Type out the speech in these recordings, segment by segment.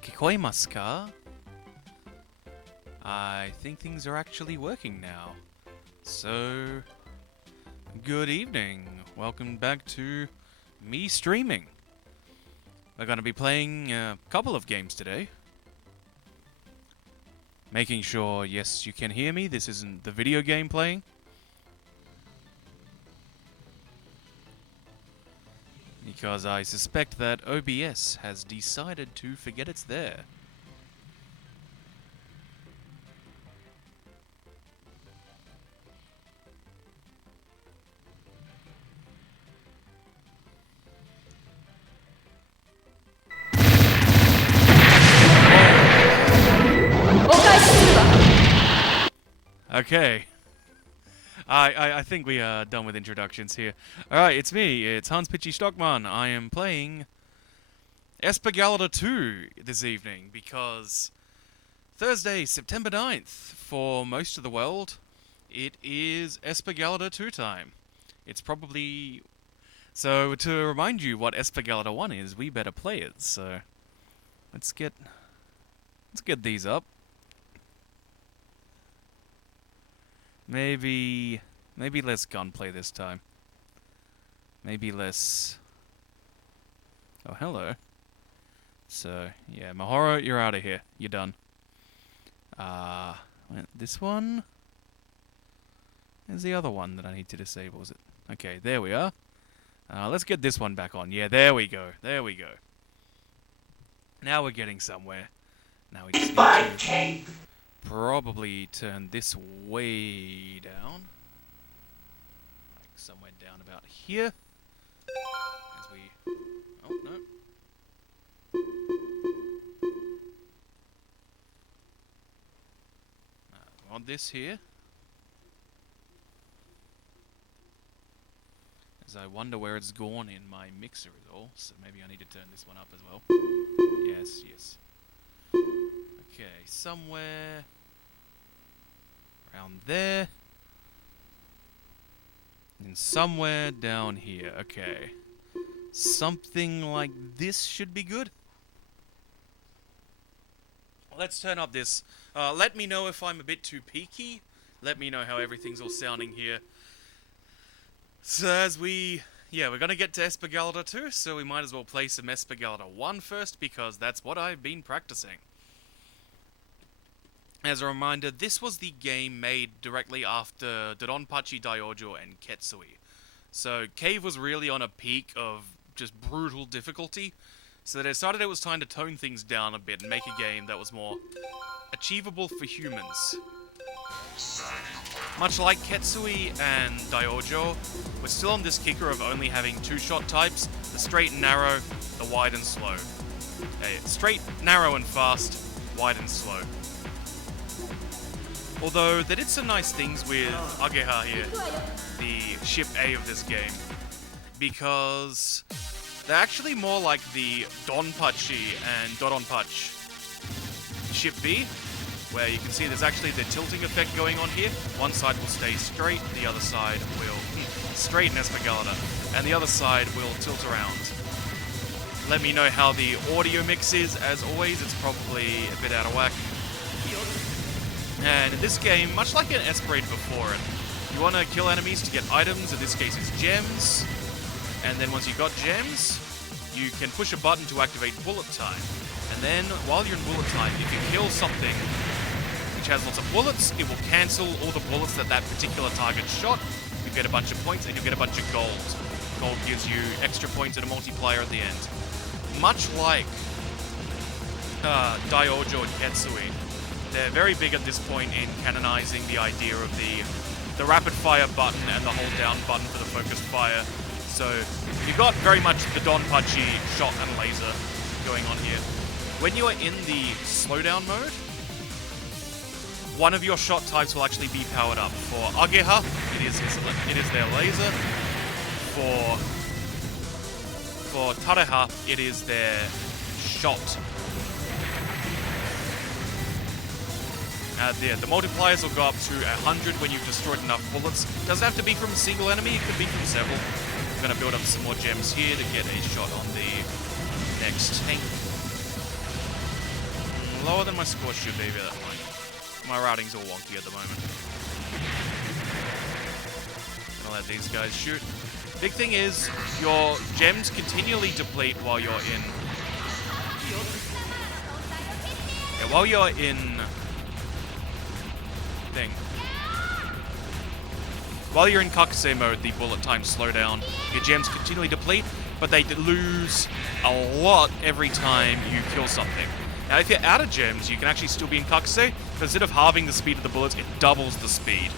聞こえますか? I think things are actually working now. So, good evening. Welcome back to me streaming. We're going to be playing a couple of games today. Making sure, yes, you can hear me. This isn't the video game playing. Because I suspect that OBS has decided to forget it's there. Okay. I think we are done with introductions here. Alright, it's me. It's Hans Pitchy Stockman. I am playing ESPGaluda 2 this evening because Thursday, September 9th, for most of the world, it is ESPGaluda 2 time. It's probably... So, to remind you what ESPGaluda 1 is, we better play it, so... Let's get these up. Maybe less gunplay this time. Maybe less... Oh, hello. So, yeah, Mahoro, you're out of here. You're done. This one? There's the other one that I need to disable, is it? Okay, there we are. Let's get this one back on. Yeah, there we go. There we go. Now we're getting somewhere. Now we just need to probably turn this way down. Like somewhere down about here. As we... Oh, no. We want this here. As I wonder where it's gone in my mixer is all, so maybe I need to turn this one up as well. Yes, yes. Okay, somewhere around there. And somewhere down here. Okay. Something like this should be good. Let's turn up this. Let me know if I'm a bit too peaky. Let me know how everything's all sounding here. So as we're gonna get to ESPGaluda 2, so we might as well play some ESPGaluda 1 first, because that's what I've been practicing. As a reminder, this was the game made directly after Dodonpachi, Daiojo, and Ketsui. So Cave was really on a peak of just brutal difficulty, so they decided it was time to tone things down a bit and make a game that was more achievable for humans. Much like Ketsui and Daiojo, we're still on this kicker of only having two shot types, the straight and narrow, the wide and slow. Okay, straight, narrow and fast, wide and slow. Although, they did some nice things with Ageha here, the ship A of this game, because they're actually more like the Donpachi and Dodonpachi ship B, where you can see there's actually the tilting effect going on here. One side will stay straight, the other side will straighten ESPGaluda, and the other side will tilt around. Let me know how the audio mix is. As always, it's probably a bit out of whack. And in this game, much like in Esperade before it, you want to kill enemies to get items, in this case it's gems, and then once you've got gems, you can push a button to activate bullet time. And then, while you're in bullet time, if you kill something which has lots of bullets, it will cancel all the bullets that particular target shot. You get a bunch of points, and you'll get a bunch of gold. Gold gives you extra points and a multiplier at the end. Much like Daiojo and Ketsui, they're very big at this point in canonizing the idea of the rapid fire button and the hold down button for the focused fire. So you've got very much the Donpachi shot and laser going on here. When you are in the slowdown mode, one of your shot types will actually be powered up. For Ageha, it is their laser. For Tareha, it is their shot. The multipliers will go up to 100 when you've destroyed enough bullets. Doesn't have to be from a single enemy, it could be from several. going to build up some more gems here to get a shot on the next tank. Lower than my score should be, but my routing's all wonky at the moment. Gonna let these guys shoot. Big thing is, your gems continually deplete while you're in... Yeah, while you're in... While you're in Kakuse mode, the bullet times slow down. Your gems continually deplete, but they lose a lot every time you kill something. Now, if you're out of gems, you can actually still be in Kakuse, but instead of halving the speed of the bullets, it doubles the speed.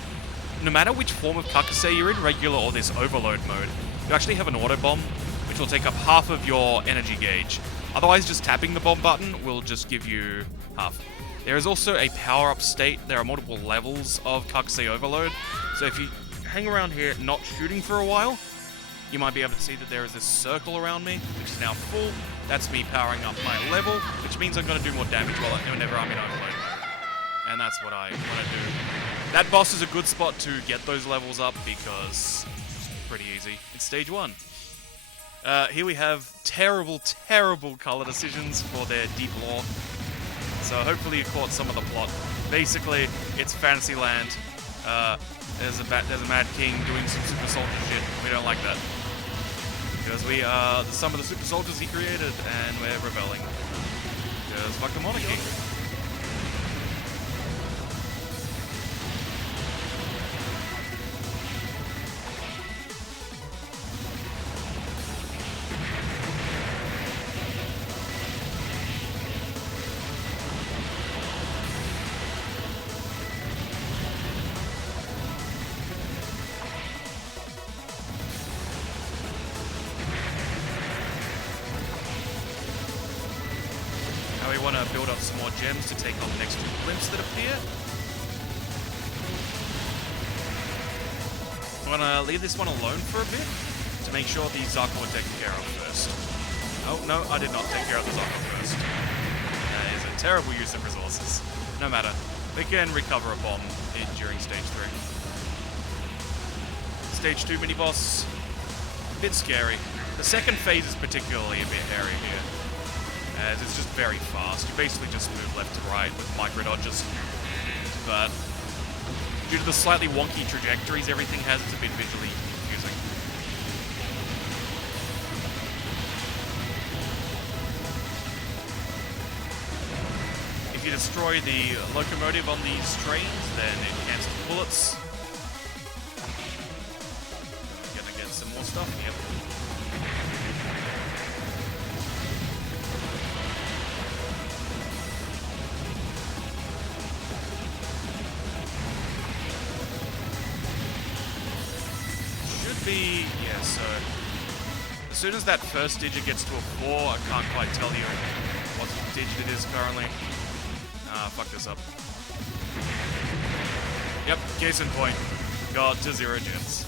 No matter which form of Kakuse you're in, regular or this overload mode, you actually have an auto bomb, which will take up half of your energy gauge. Otherwise, just tapping the bomb button will just give you half. There is also a power-up state. There are multiple levels of Kakuse overload, so if you hang around here not shooting for a while, you might be able to see that there is this circle around me, which is now full. That's me powering up my level, which means I'm going to do more damage whenever I'm in overload. And that's what I want to do. That boss is a good spot to get those levels up because it's pretty easy. It's stage 1. Here we have terrible, terrible color decisions for their deep lore. So hopefully you caught some of the plot. Basically, it's Fantasyland. There's a Mad King doing some super soldier shit. We don't like that. Because we are some of the super soldiers he created, and we're rebelling. Because fuck the monarchy. We want to build up some more gems to take on the next 2 blimps that appear. I'm going to leave this one alone for a bit to make sure the Zaka were taken care of first. Oh, no, I did not take care of the Zaka first. That is a terrible use of resources. No matter. We can recover a bomb during stage 3. Stage 2 mini-boss. A bit scary. The second phase is particularly a bit hairy here, as it's just very fast. You basically just move left to right with micro dodges. But due to the slightly wonky trajectories everything has, it's a bit visually confusing. If you destroy the locomotive on these trains, then it cancels bullets. Gonna get some more stuff. Yep. Yeah, so as soon as that first digit gets to a 4, I can't quite tell you what digit it is currently. Fuck this up. Yep, case in point. Got to 0 gems.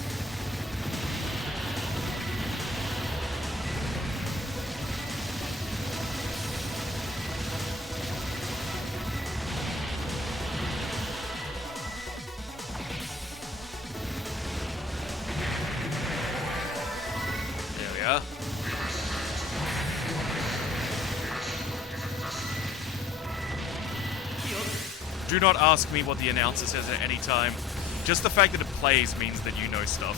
Do not ask me what the announcer says at any time. Just the fact that it plays means that you know stuff.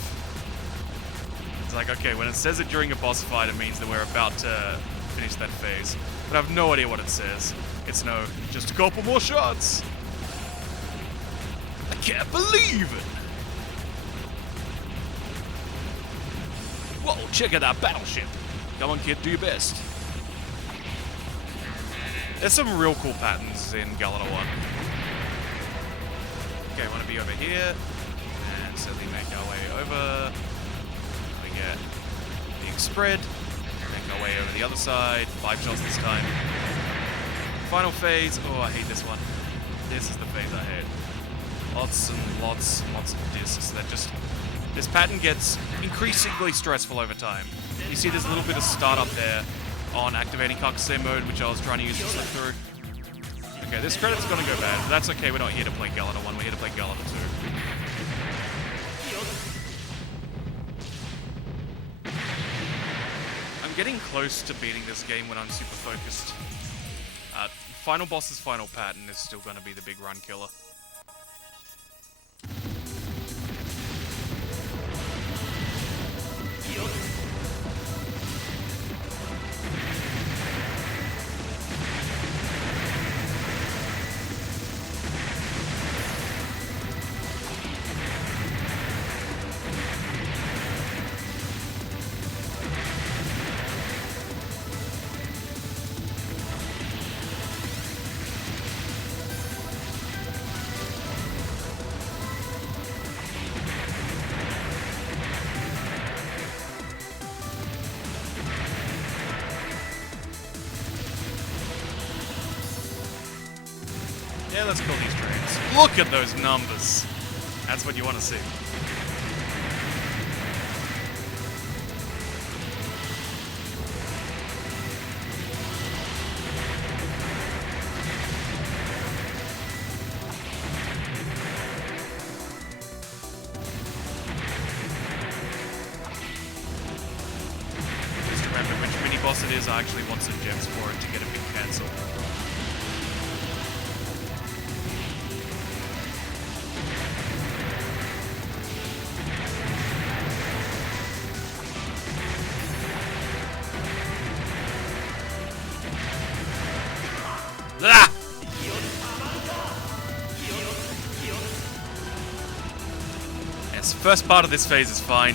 It's like, okay, when it says it during a boss fight, it means that we're about to finish that phase. But I have no idea what it says. It's no, just a couple more shots. I can't believe it. Whoa, check out that battleship. Come on, kid, do your best. There's some real cool patterns in Galuda 1. Okay, I want to be over here, and slowly make our way over. We get being spread, make our way over the other side, 5 shots this time. Final phase, oh I hate this one. This is the phase I hate. Lots and lots and lots of discs that just... This pattern gets increasingly stressful over time. You see there's a little bit of startup there on activating Kakuse mode, which I was trying to use to slip through. Okay, this credit's gonna go bad, but that's okay, we're not here to play Galuda 1, we're here to play Galuda 2. getting close to beating this game when I'm super focused. Final boss's final pattern is still going to be the big run killer. Yeah, let's kill these trains. Look at those numbers. That's what you want to see. Just remember which mini boss it is. I actually want some gems for it to get a big cancel. Ah! Yes, first part of this phase is fine.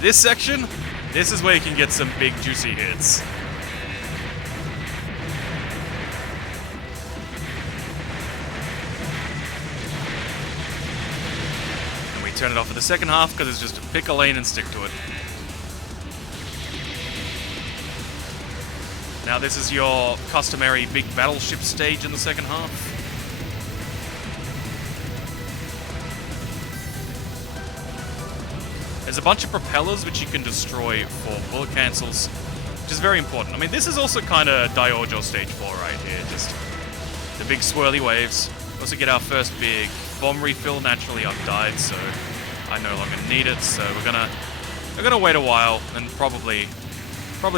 This section, this is where you can get some big juicy hits. And we turn it off for the second half because it's just pick a lane and stick to it. Now this is your customary big battleship stage in the second half. There's a bunch of propellers which you can destroy for bullet cancels, which is very important. I mean, this is also kind of Diojo stage 4 right here, just the big swirly waves. Also get our first big bomb refill. Naturally I've died, so I no longer need it, so we're gonna wait a while and probably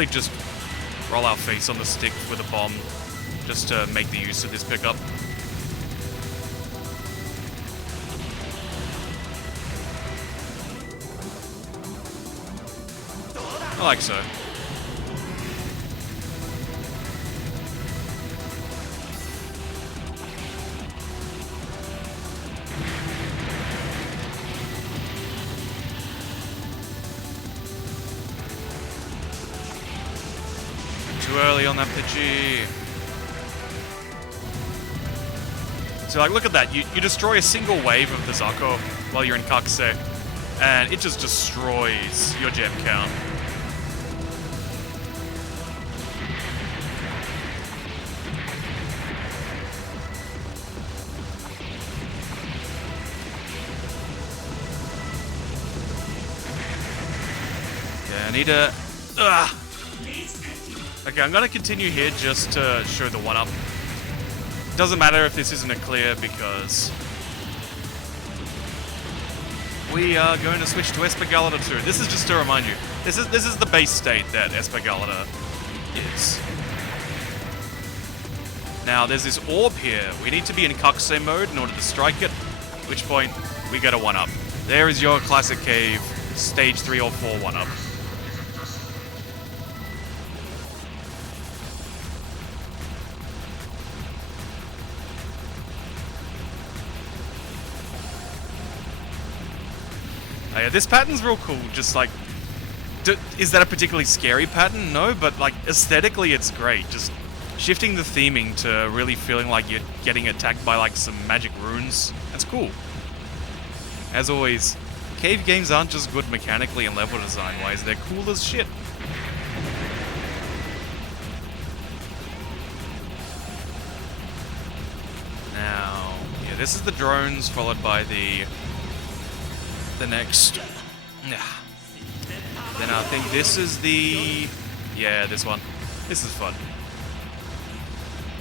just roll our face on the stick with a bomb just to make the use of this pickup. I like so. Too early on that Pidgey. So like, look at that. You destroy a single wave of the Zako while you're in Kakuse, and it just destroys your gem count. Yeah, I need to... Ugh. Okay, I'm gonna continue here just to show the 1-up. Doesn't matter if this isn't a clear because we are going to switch to ESPGaluda 2. This is just to remind you. This is the base state that ESPGaluda is. Now there's this orb here. We need to be in Kakuse mode in order to strike it, at which point we get a 1-up. There is your classic cave, stage 3 or 4 1-up. Yeah, this pattern's real cool, just like... is that a particularly scary pattern? No, but like, aesthetically it's great. Just shifting the theming to really feeling like you're getting attacked by like some magic runes. That's cool. As always, cave games aren't just good mechanically and level design-wise, they're cool as shit. Now, yeah, this is the drones, followed by the next. Then I think this is the... yeah, this one. This is fun.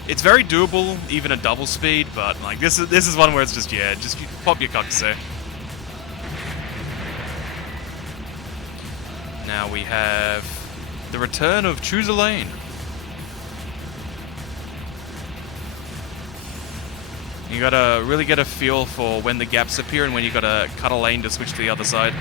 It's very doable, even at double speed, but like this is one where it's just, yeah, just you pop your Kakuse. Now we have The return of Choose a Lane. You gotta really get a feel for when the gaps appear and when you gotta cut a lane to switch to the other side.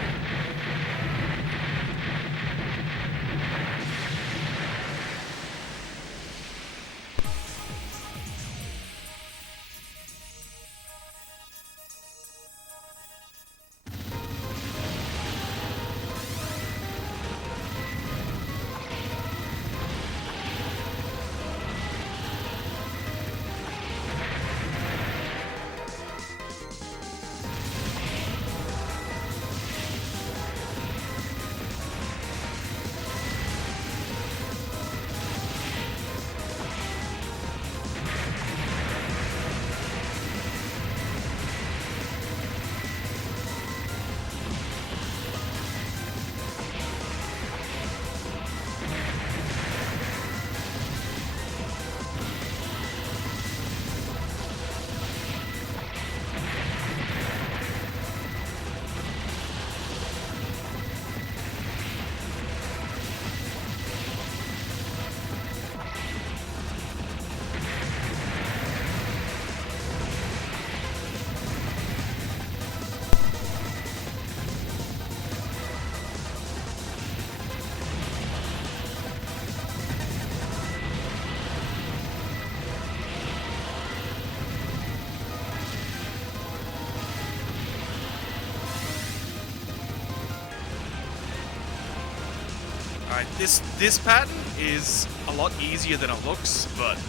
Alright, this pattern is a lot easier than it looks, but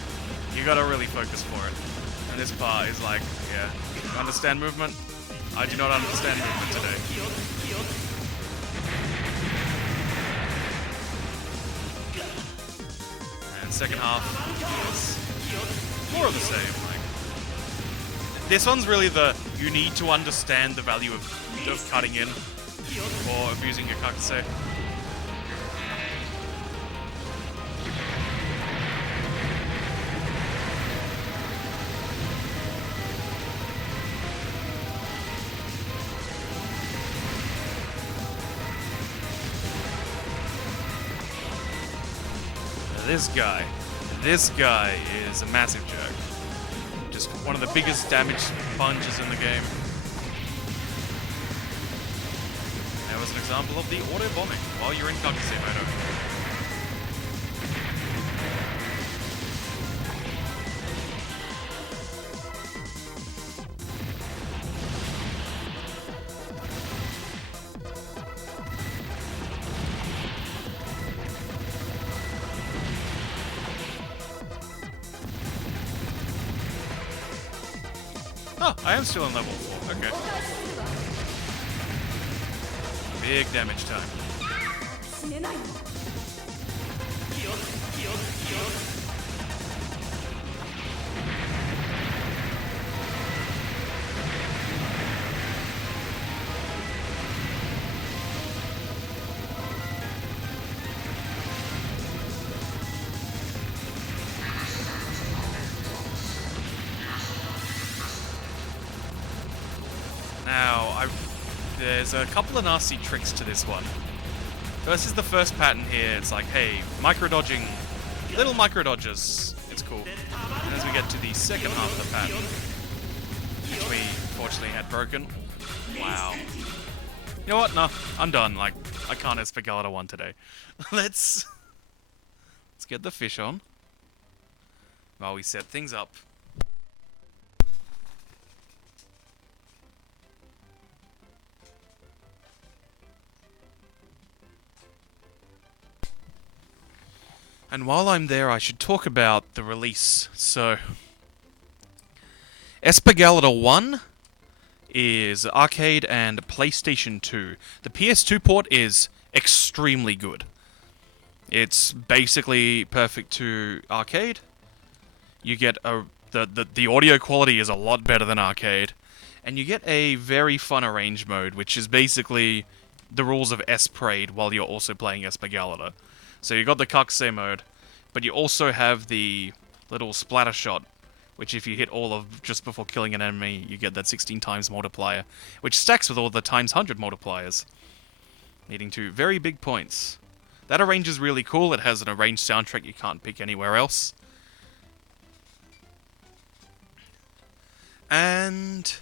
you gotta really focus for it. And this part is like, yeah, understand movement? I do not understand movement today. And second half is more of the same. Like, this one's really you need to understand the value of cutting in or of using your kakase. This guy is a massive jerk. Just one of the biggest damage sponges in the game. There was an example of the auto-bombing while you're in Kakase mode. Oh, I am still in level 4. Okay. Big damage time. Now, there's a couple of nasty tricks to this one. First is the first pattern here. It's like, hey, micro-dodging, little micro-dodges. It's cool. And as we get to the second half of the pattern, which we fortunately had broken. Wow. You know what? No, I'm done. Like, I can't ESPGaluda 1 today. Let's get the fish on while we set things up. And while I'm there, I should talk about the release. So, ESPGaluda 1 is arcade and PlayStation 2. The PS2 port is extremely good. It's basically perfect to arcade. You get the audio quality is a lot better than arcade, and you get a very fun arrange mode, which is basically the rules of S-Parade while you're also playing ESPGaluda. So you got the Kakuse mode, but you also have the little splatter shot, which if you hit all of just before killing an enemy, you get that 16 times multiplier, which stacks with all the times 100 multipliers, leading to very big points. That arrange is really cool. It has an arranged soundtrack you can't pick anywhere else. And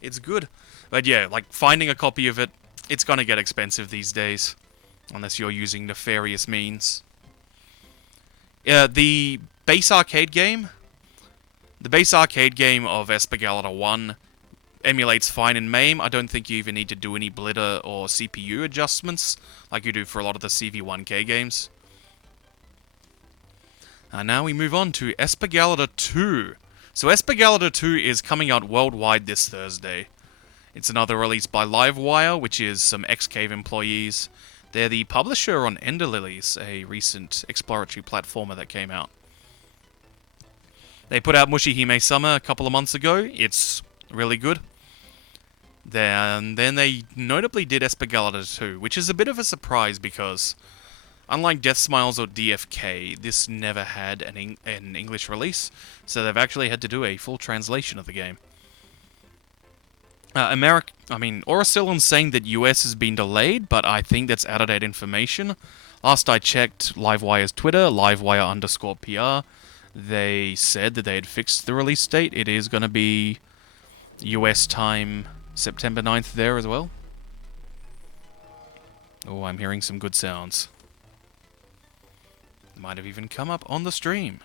it's good. But yeah, like, finding a copy of it, it's gonna get expensive these days. Unless you're using nefarious means. The base arcade game of ESPGaluda 1 emulates fine in MAME. I don't think you even need to do any blitter or CPU adjustments like you do for a lot of the CV1K games. Now we move on to ESPGaluda 2. So ESPGaluda 2 is coming out worldwide this Thursday. It's another release by Livewire, which is some X-Cave employees. They're the publisher on Ender Lilies, a recent exploratory platformer that came out. They put out Mushihime Summer a couple of months ago. It's really good. Then they notably did ESPGaluda 2, which is a bit of a surprise because, unlike Death Smiles or DFK, this never had an English release, so they've actually had to do a full translation of the game. Oracillon's saying that US has been delayed, but I think that's out-of-date information. Last I checked Livewire's Twitter, Livewire_PR, they said that they had fixed the release date. It is going to be US time, September 9th there as well. Oh, I'm hearing some good sounds. Might have even come up on the stream.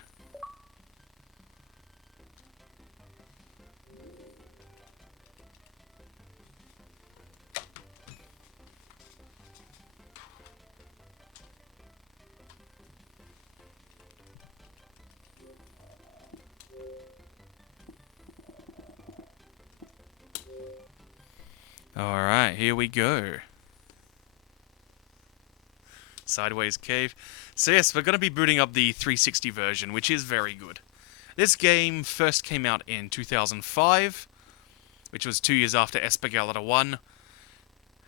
Alright, here we go. Sideways Cave. So yes, we're going to be booting up the 360 version, which is very good. This game first came out in 2005, which was 2 years after ESPGaluda 1.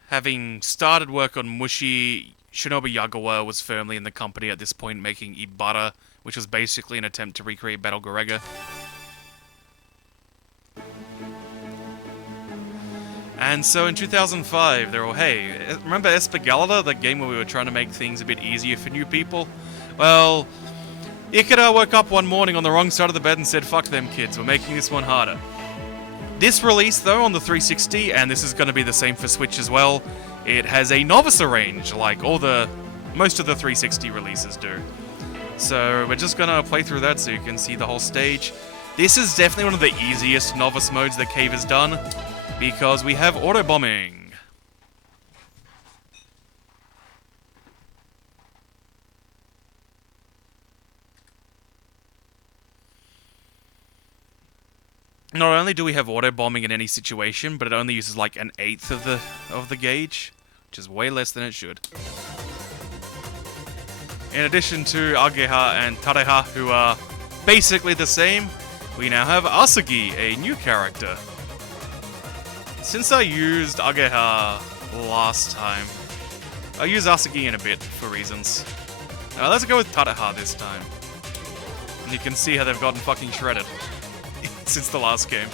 Having started work on Mushi, Shinobu Yagawa was firmly in the company at this point, making Ibarra, which was basically an attempt to recreate Battle Gorega. And so in 2005, they were, hey, remember ESPGaluda, the game where we were trying to make things a bit easier for new people? Well, Ikeda woke up one morning on the wrong side of the bed and said, fuck them kids, we're making this one harder. This release, though, on the 360, and this is going to be the same for Switch as well, it has a novice range, like most of the 360 releases do. So we're just going to play through that so you can see the whole stage. This is definitely one of the easiest novice modes that Cave has done, because we have auto bombing. Not only do we have auto bombing in any situation, but it only uses like an eighth of the gauge, which is way less than it should. In addition to Ageha and Tareha, who are basically the same, we now have Asagi, a new character. Since I used Ageha last time, I'll use Asagi in a bit for reasons. Let's go with Tareha this time. And you can see how they've gotten fucking shredded since the last game.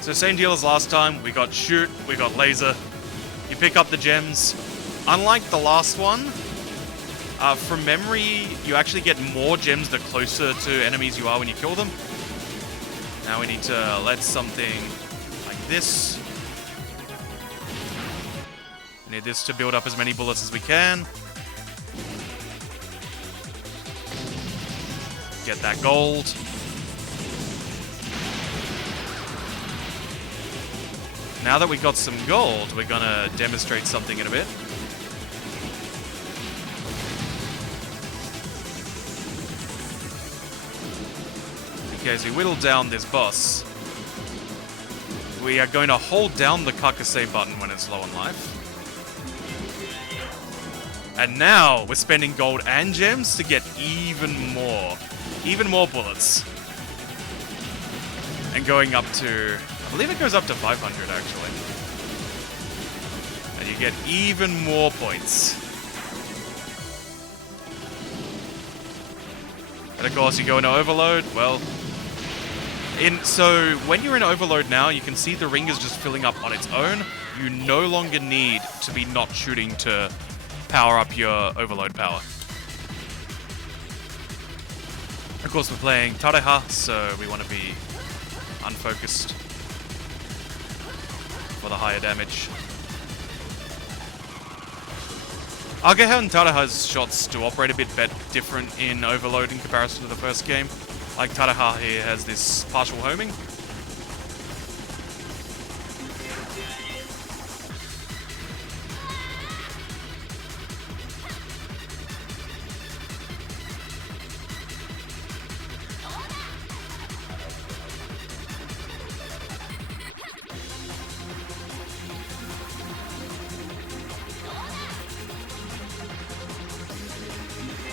So same deal as last time, we got shoot, we got laser. You pick up the gems. Unlike the last one, from memory, you actually get more gems the closer to enemies you are when you kill them. Now we need to let something like this. We need this to build up as many bullets as we can. Get that gold. Now that we got some gold, we're gonna demonstrate something in a bit. Okay, as we whittle down this boss, we are going to hold down the Kakase button when it's low on life. And now we're spending gold and gems to get even more bullets. And going up to, I believe it goes up to 500 actually. And you get even more points. And of course, you go into Overload. Well, so when you're in Overload now, you can see the ring is just filling up on its own. You no longer need to be not shooting to power up your Overload power. Of course, we're playing Tareha, so we want to be unfocused for the higher damage. Tareha and Tareha's shots do operate a bit different in Overload in comparison to the first game. Like Tareha here has this partial homing.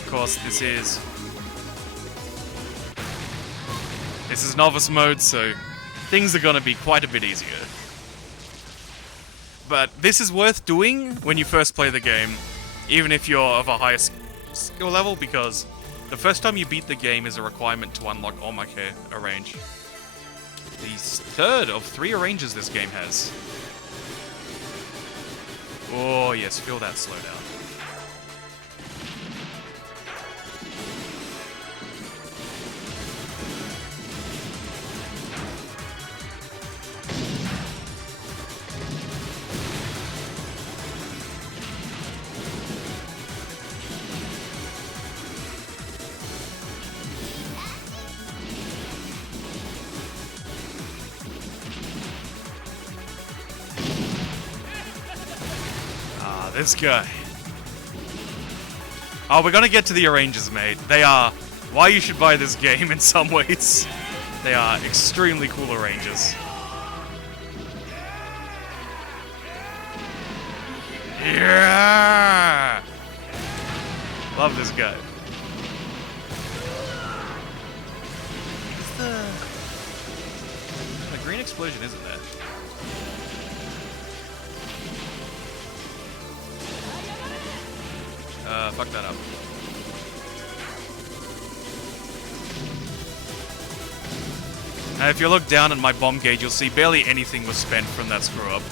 Of course, this is novice mode, so things are going to be quite a bit easier. But this is worth doing when you first play the game, even if you're of a higher skill level, because the first time you beat the game is a requirement to unlock Omake Arrange. The third of 3 arranges this game has. Oh yes, feel that slowdown. This guy. Oh, we're gonna get to the arranges, mate. They are why you should buy this game in some ways. They are extremely cool arranges. Yeah! Love this guy. The green explosion isn't there? Fuck that up. And if you look down at my bomb gauge, you'll see barely anything was spent from that screw up.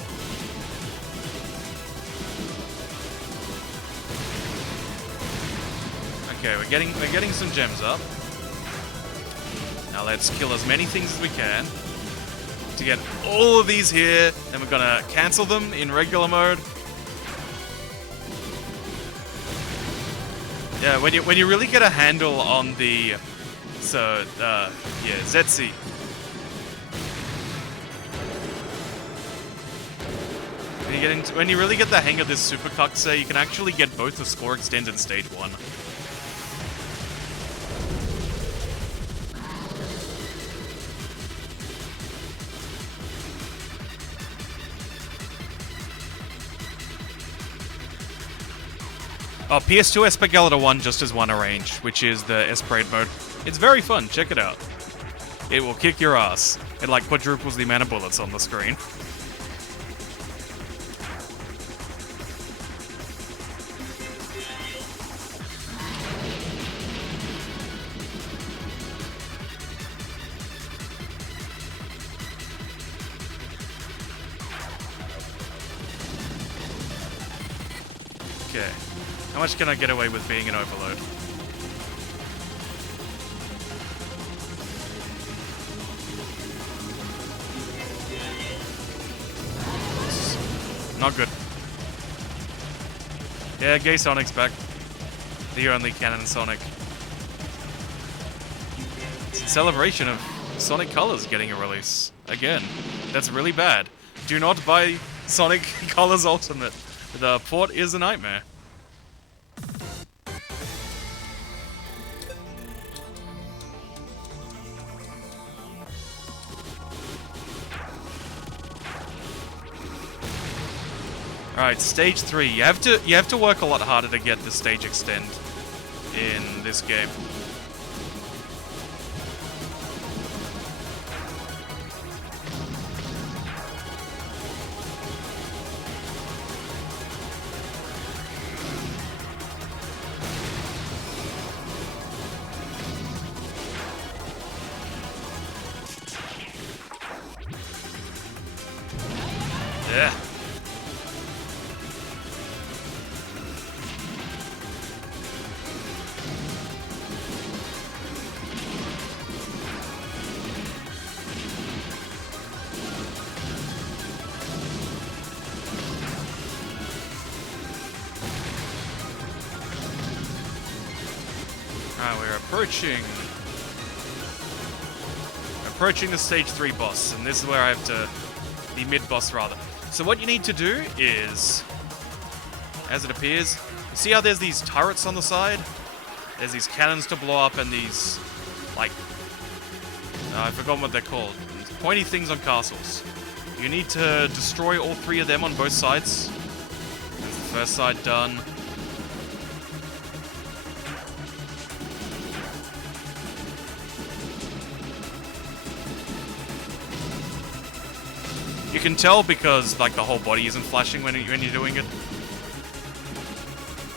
Okay, we're getting some gems up. Now let's kill as many things as we can to get all of these here, and we're gonna cancel them in regular mode. Yeah, when you really get a handle on the, Zetsu. When you really get the hang of this Super Kakuse, you can actually get both the score extends in stage 1. Oh, PS2 ESPGaluda 1 just has one arrange, which is the S-Parade mode. It's very fun, check it out. It will kick your ass. It like quadruples the amount of bullets on the screen. Okay. How much can I get away with being an overload? Not good. Yeah, Gay Sonic's back. The only canon Sonic. It's in celebration of Sonic Colors getting a release. Again, that's really bad. Do not buy Sonic Colors Ultimate. The port is a nightmare. Alright, stage 3. You have to work a lot harder to get the stage extend in this game. Yeah. Alright, we're approaching the stage 3 boss, and this is where I have to... the mid-boss, rather. So what you need to do is, as it appears, you see how there's these turrets on the side? There's these cannons to blow up and these, like... I've forgotten what they're called. These pointy things on castles. You need to destroy all 3 of them on both sides. That's the first side done. You can tell because, like, the whole body isn't flashing when you're doing it.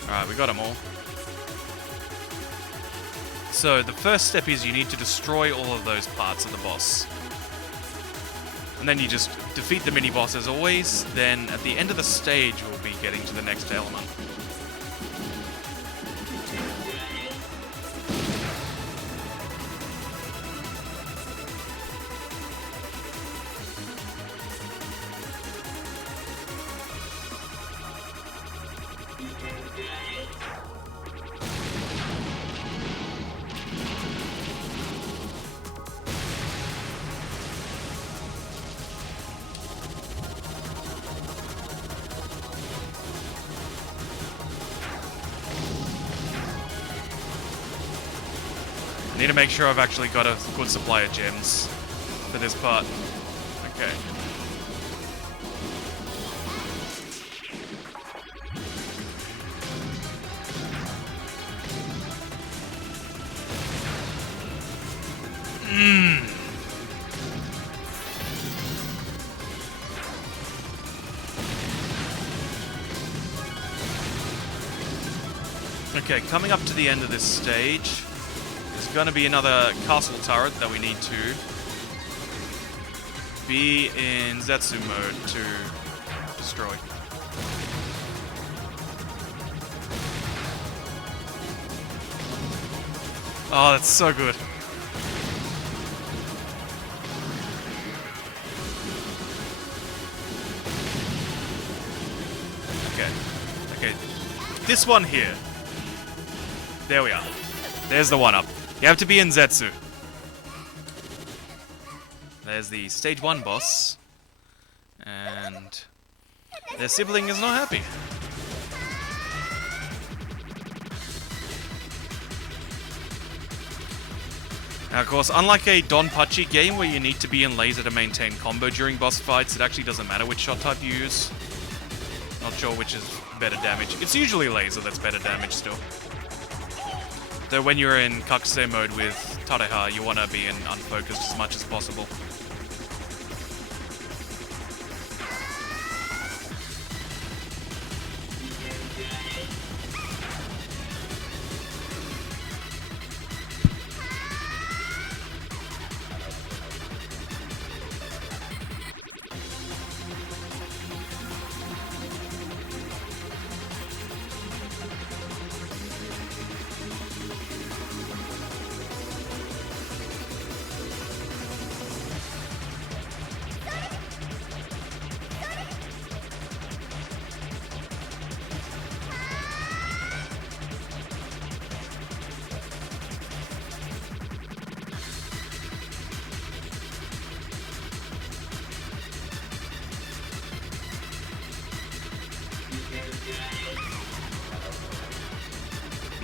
Alright, we got them all. So, the first step is you need to destroy all of those parts of the boss. And then you just defeat the mini-boss as always. Then, at the end of the stage, we'll be getting to the next element. I need to make sure I've actually got a good supply of gems for this part. Okay. Okay, coming up to the end of this stage, there's going to be another castle turret that we need to be in Zetsu mode to destroy. Oh, that's so good. Okay, this one here. There we are. There's the one up. You have to be in Zetsu. There's the stage 1 boss. And their sibling is not happy. Now, of course, unlike a Donpachi game where you need to be in laser to maintain combo during boss fights, it actually doesn't matter which shot type you use. Not sure which is better damage. It's usually laser that's better damage still. Though when you're in Kakuse mode with Tareha, you want to be in unfocused as much as possible.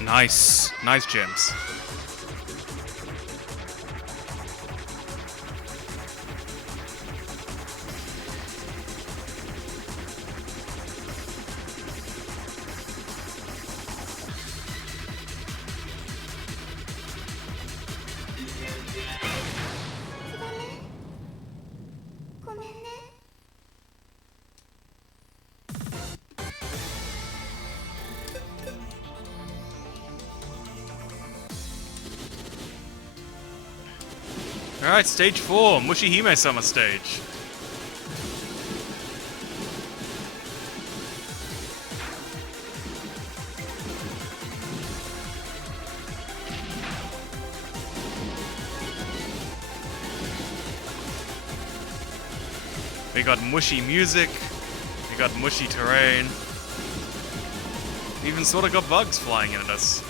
Nice. Nice gems. Alright, stage 4, Mushihime Summer stage. We got mushy music. We got mushy terrain. We even sort of got bugs flying in at us.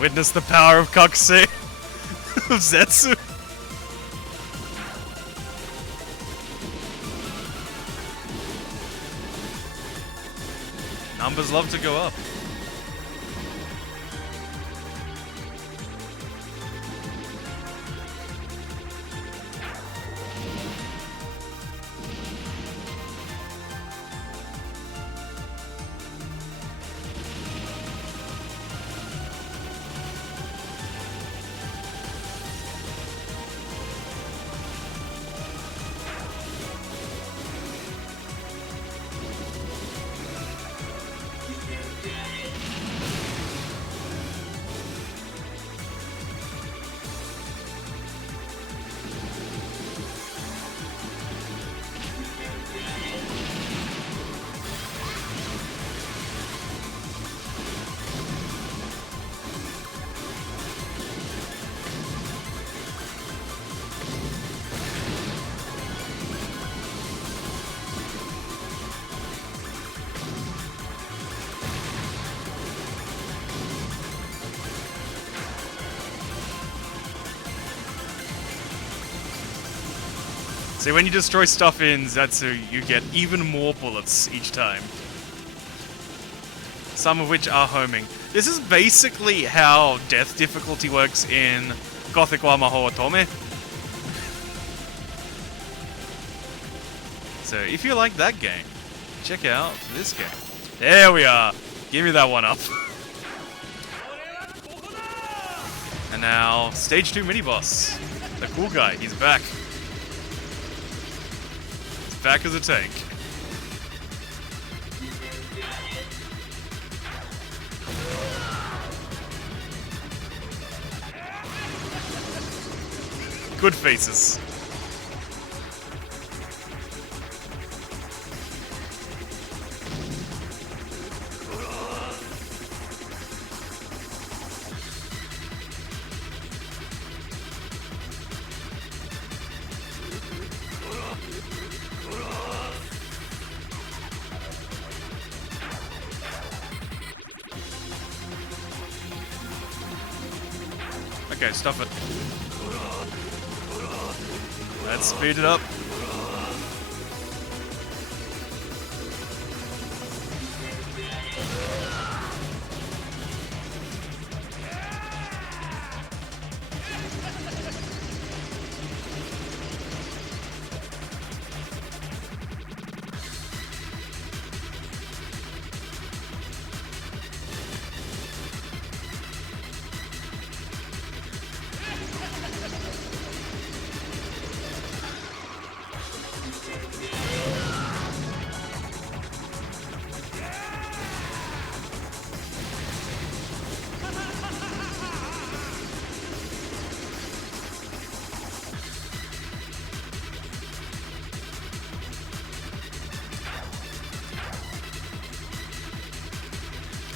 Witness the power of Kakusei of Zetsu. Numbers love to go up. See, when you destroy stuff in Zetsu, you get even more bullets each time. Some of which are homing. This is basically how death difficulty works in Gothic wa Mahou Otome. So if you like that game, check out this game. There we are. Give me that one up. And now, Stage 2 mini-boss. The cool guy, he's back. Back as a tank. Good faces. Okay, stuff it. Let's speed it up.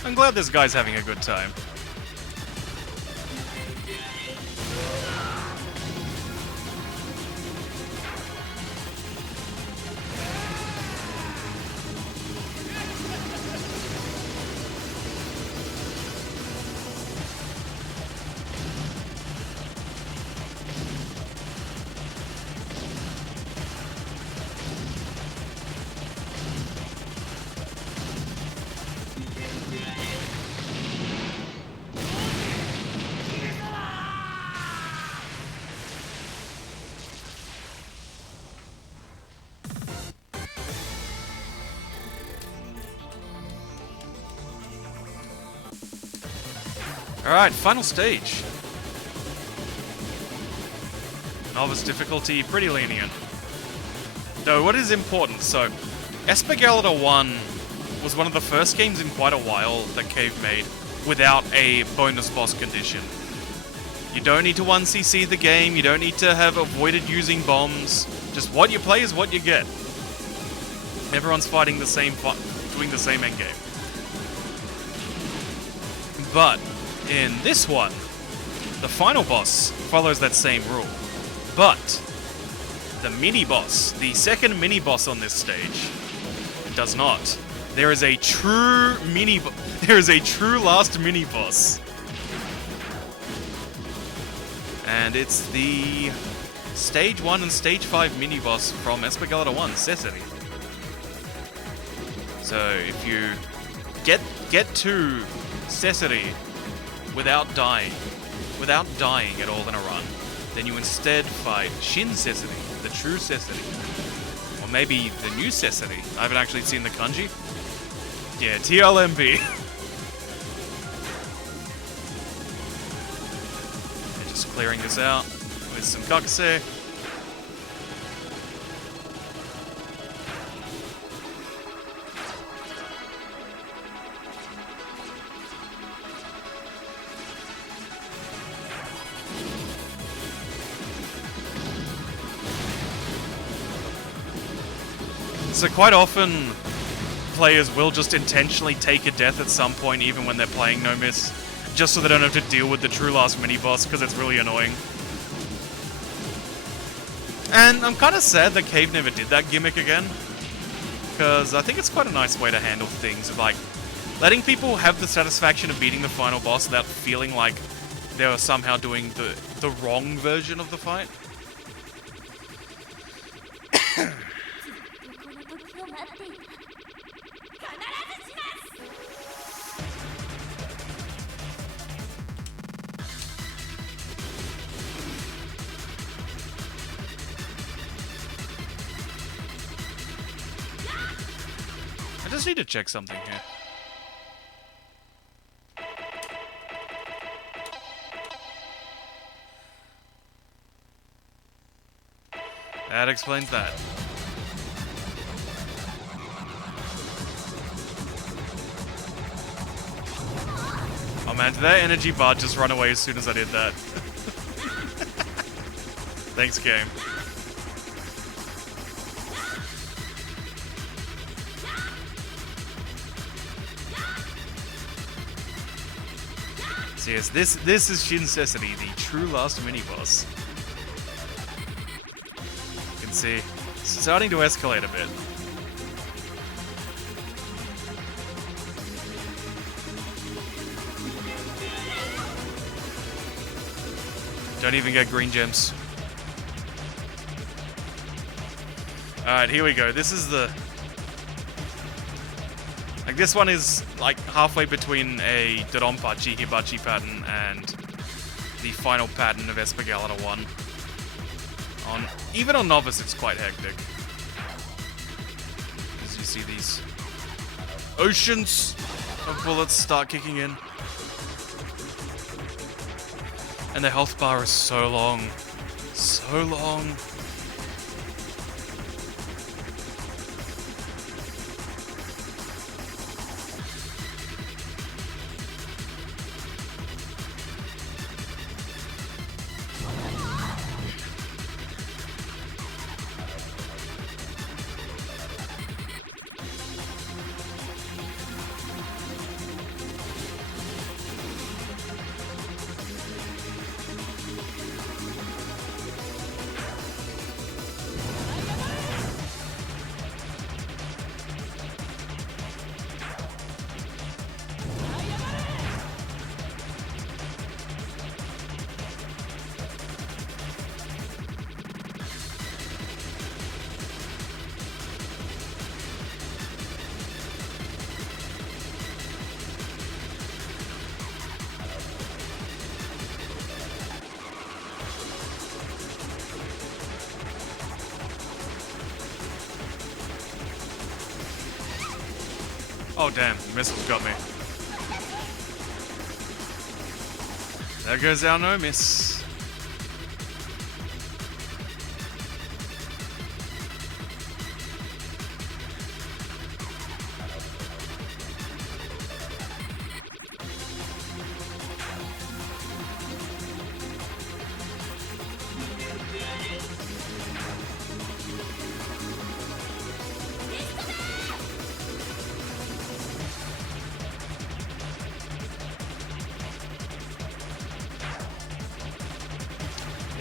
I'm glad this guy's having a good time. Alright, final stage. Novice difficulty, pretty lenient. Though, what is important, so, ESPGaluda 1 was one of the first games in quite a while that Cave made without a bonus boss condition. You don't need to 1cc the game, you don't need to have avoided using bombs. Just what you play is what you get. Everyone's fighting the same doing the same endgame. But in this one, the final boss follows that same rule. But the mini-boss, the second mini-boss on this stage, does not. There is a true last mini-boss. And it's the Stage 1 and Stage 5 mini-boss from ESPGaluda 1, Cecily. So if you get to Cecily without dying at all in a run, then you instead fight Shin Cecily, the true Cecily. Or maybe the new Cecily. I haven't actually seen the kanji. Yeah, TLMB. Just clearing this out with some kakase. So quite often, players will just intentionally take a death at some point, even when they're playing No Miss, just so they don't have to deal with the true last mini-boss, because it's really annoying. And I'm kind of sad that Cave never did that gimmick again, because I think it's quite a nice way to handle things, like letting people have the satisfaction of beating the final boss without feeling like they were somehow doing the wrong version of the fight. I just need to check something here. That explains that. Oh man, did that energy bar just run away as soon as I did that? Thanks, game. So yes, this is Shin Cecily, the true last mini-boss. You can see, it's starting to escalate a bit. Don't even get green gems. Alright, here we go. This is the... Like, this one is, like, halfway between a Doronpachi Hibachi pattern and the final pattern of ESPGaluda 1. Even on Novice, it's quite hectic. As you see these oceans of bullets start kicking in. And the health bar is so long. So long. Oh damn, the missile's got me. There goes our no miss.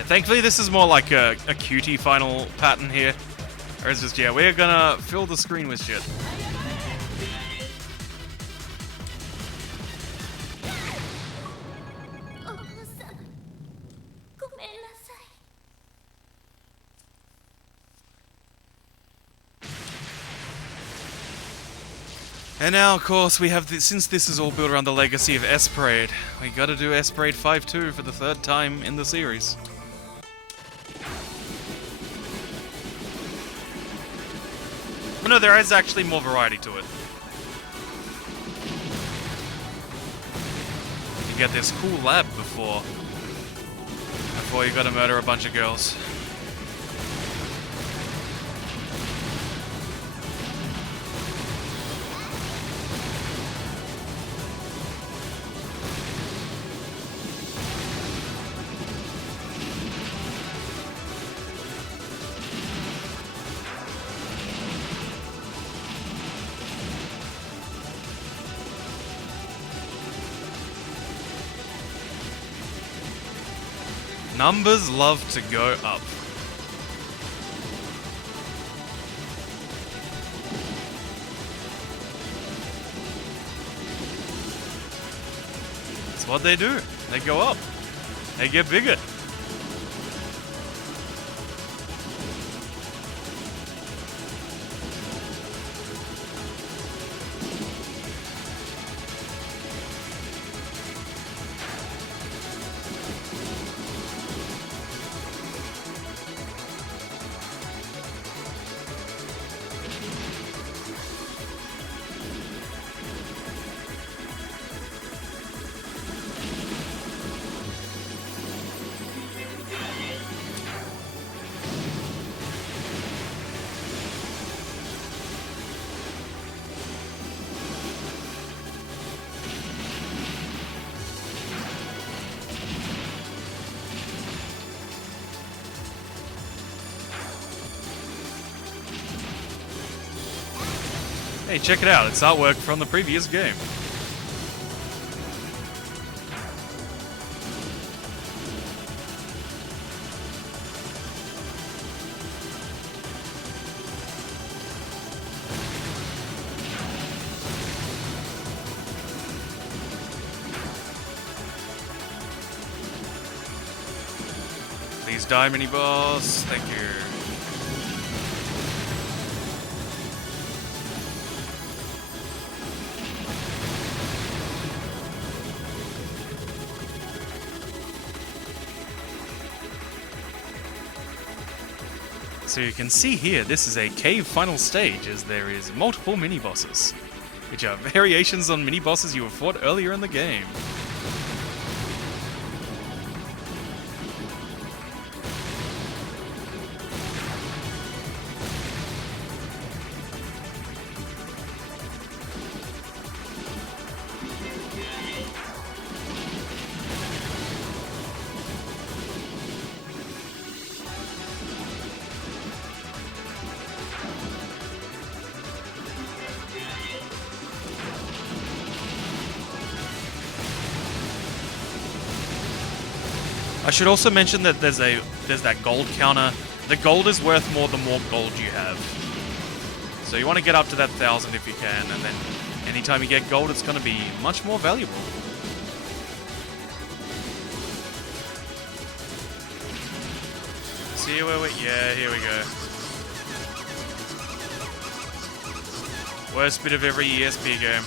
Thankfully, this is more like a cutie final pattern here. Or it's just, yeah, we're gonna fill the screen with shit. And now, of course, we have since this is all built around the legacy of S-Parade, we gotta do S-Parade 5-2 for the third time in the series. But no, there is actually more variety to it. You get this cool lab before you gotta murder a bunch of girls. Numbers love to go up. That's what they do. They go up. They get bigger. Hey, check it out. It's artwork from the previous game. Please die, mini boss. Thank you. So you can see here, this is a cave final stage, as there is multiple mini-bosses, which are variations on mini-bosses you have fought earlier in the game. I should also mention that there's that gold counter. The gold is worth more the more gold you have. So you want to get up to that 1,000 if you can, and then anytime you get gold, it's going to be much more valuable. See where we... Yeah, here we go. Worst bit of every ESP game.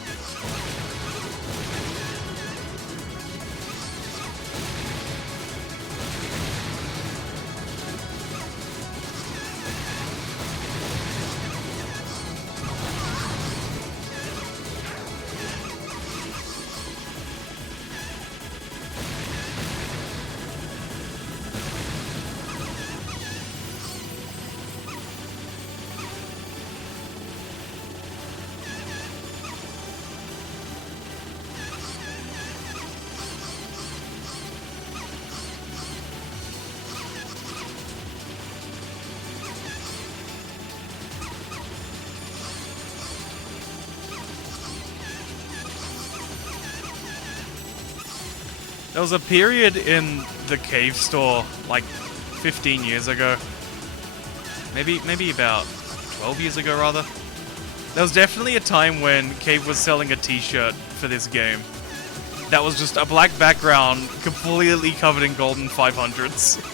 There was a period in the cave store like 15 years ago. Maybe about 12 years ago, rather. There was definitely a time when Cave was selling a t-shirt for this game that was just a black background completely covered in golden 500s.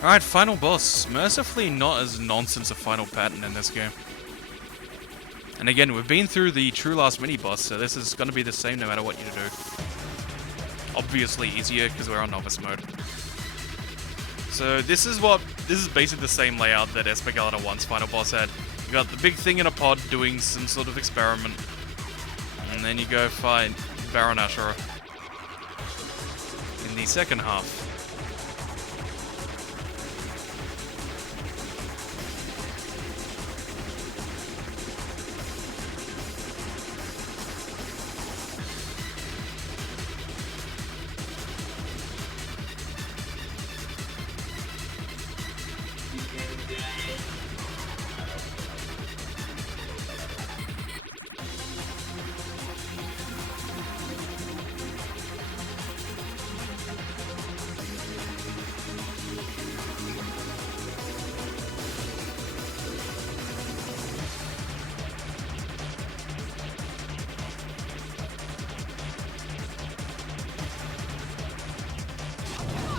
Alright, final boss. Mercifully not as nonsense a final pattern in this game. And again, we've been through the true last mini-boss, so this is going to be the same no matter what you do. Obviously easier, because we're on novice mode. So this is basically the same layout that ESPGaluda 1's final boss had. You got the big thing in a pod doing some sort of experiment. And then you go fight Baron Ashura in the second half.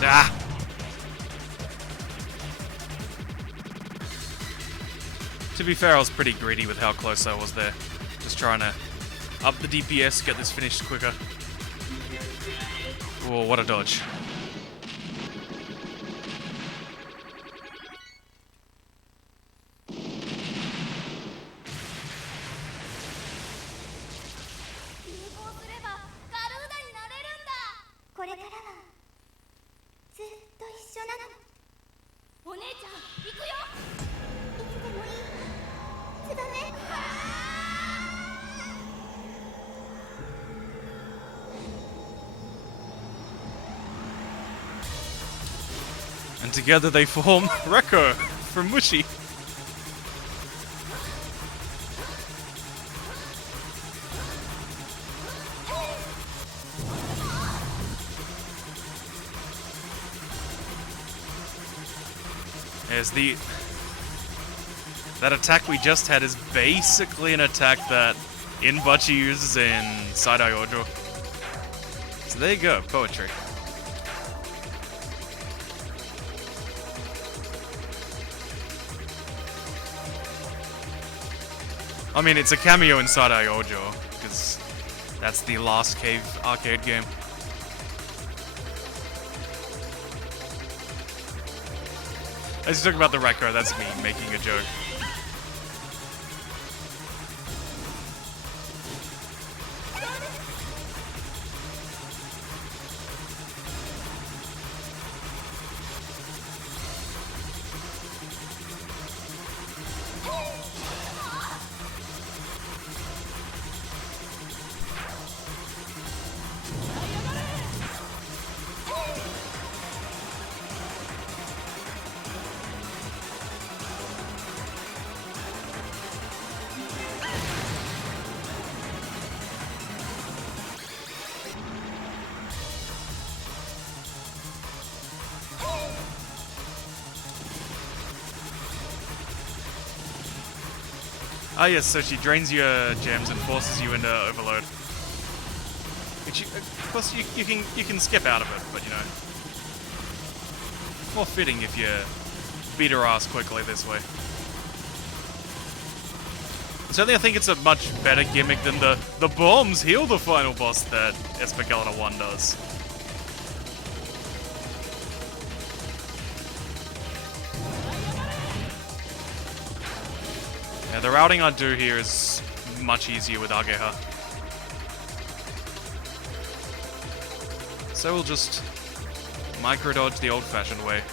Ah! To be fair, I was pretty greedy with how close I was there. Just trying to up the DPS, get this finished quicker. Whoa, what a dodge. And together they form Rekko from Mushi. Yes, that attack we just had is basically an attack that Inbachi uses in Side-Eye Ojo. So there you go, poetry. I mean, it's a cameo in Side-Eye Ojo, because that's the last Cave arcade game. As you talk about the Rekko, that's me making a joke. Ah yes, so she drains your gems and forces you into overload. Which of course you can skip out of it, but you know, more fitting if you beat her ass quickly this way. Certainly I think it's a much better gimmick than the bombs heal the final boss that ESPGaluda 1 does. Yeah, the routing I do here is much easier with Ageha. So we'll just micro-dodge the old-fashioned way.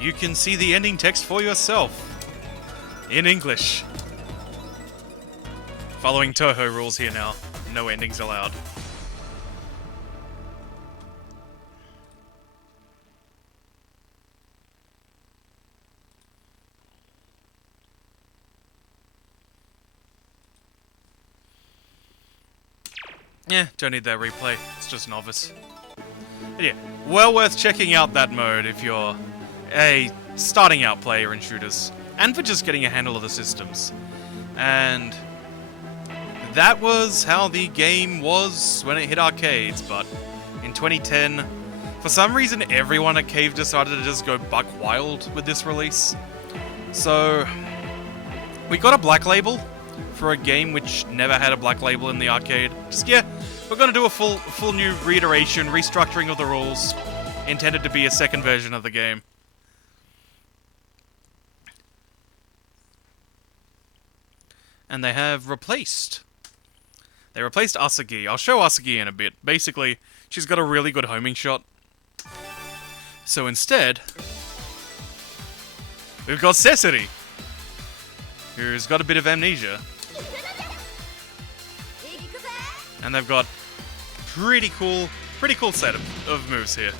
You can see the ending text for yourself. In English. Following Toho rules here now. No endings allowed. Yeah, don't need that replay. It's just novice. But yeah, well worth checking out that mode if you're a starting out player in shooters, and for just getting a handle of the systems. And that was how the game was when it hit arcades, but in 2010, for some reason everyone at Cave decided to just go buck wild with this release. So we got a black label for a game which never had a black label in the arcade. Just, yeah, we're gonna do a full new reiteration, restructuring of the rules, intended to be a second version of the game. And they have replaced. They replaced Asagi. I'll show Asagi in a bit. Basically, she's got a really good homing shot. So instead, we've got Cecily, who's got a bit of amnesia. And they've got pretty cool set of moves here.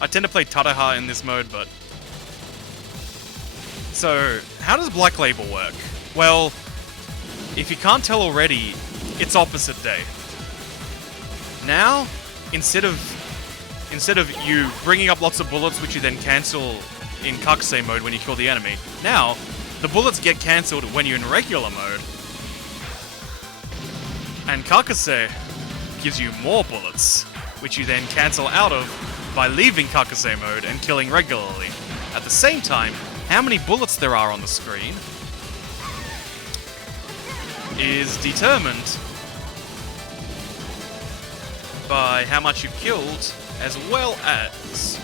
I tend to play Tadaha in this mode, but... So, how does Black Label work? Well, if you can't tell already, it's opposite day. Now, instead of you bringing up lots of bullets which you then cancel in Kakuse mode when you kill the enemy, now, the bullets get cancelled when you're in regular mode. And Kakuse gives you more bullets, which you then cancel out of by leaving Kakuse mode and killing regularly. At the same time, how many bullets there are on the screen is determined by how much you've killed, as well as...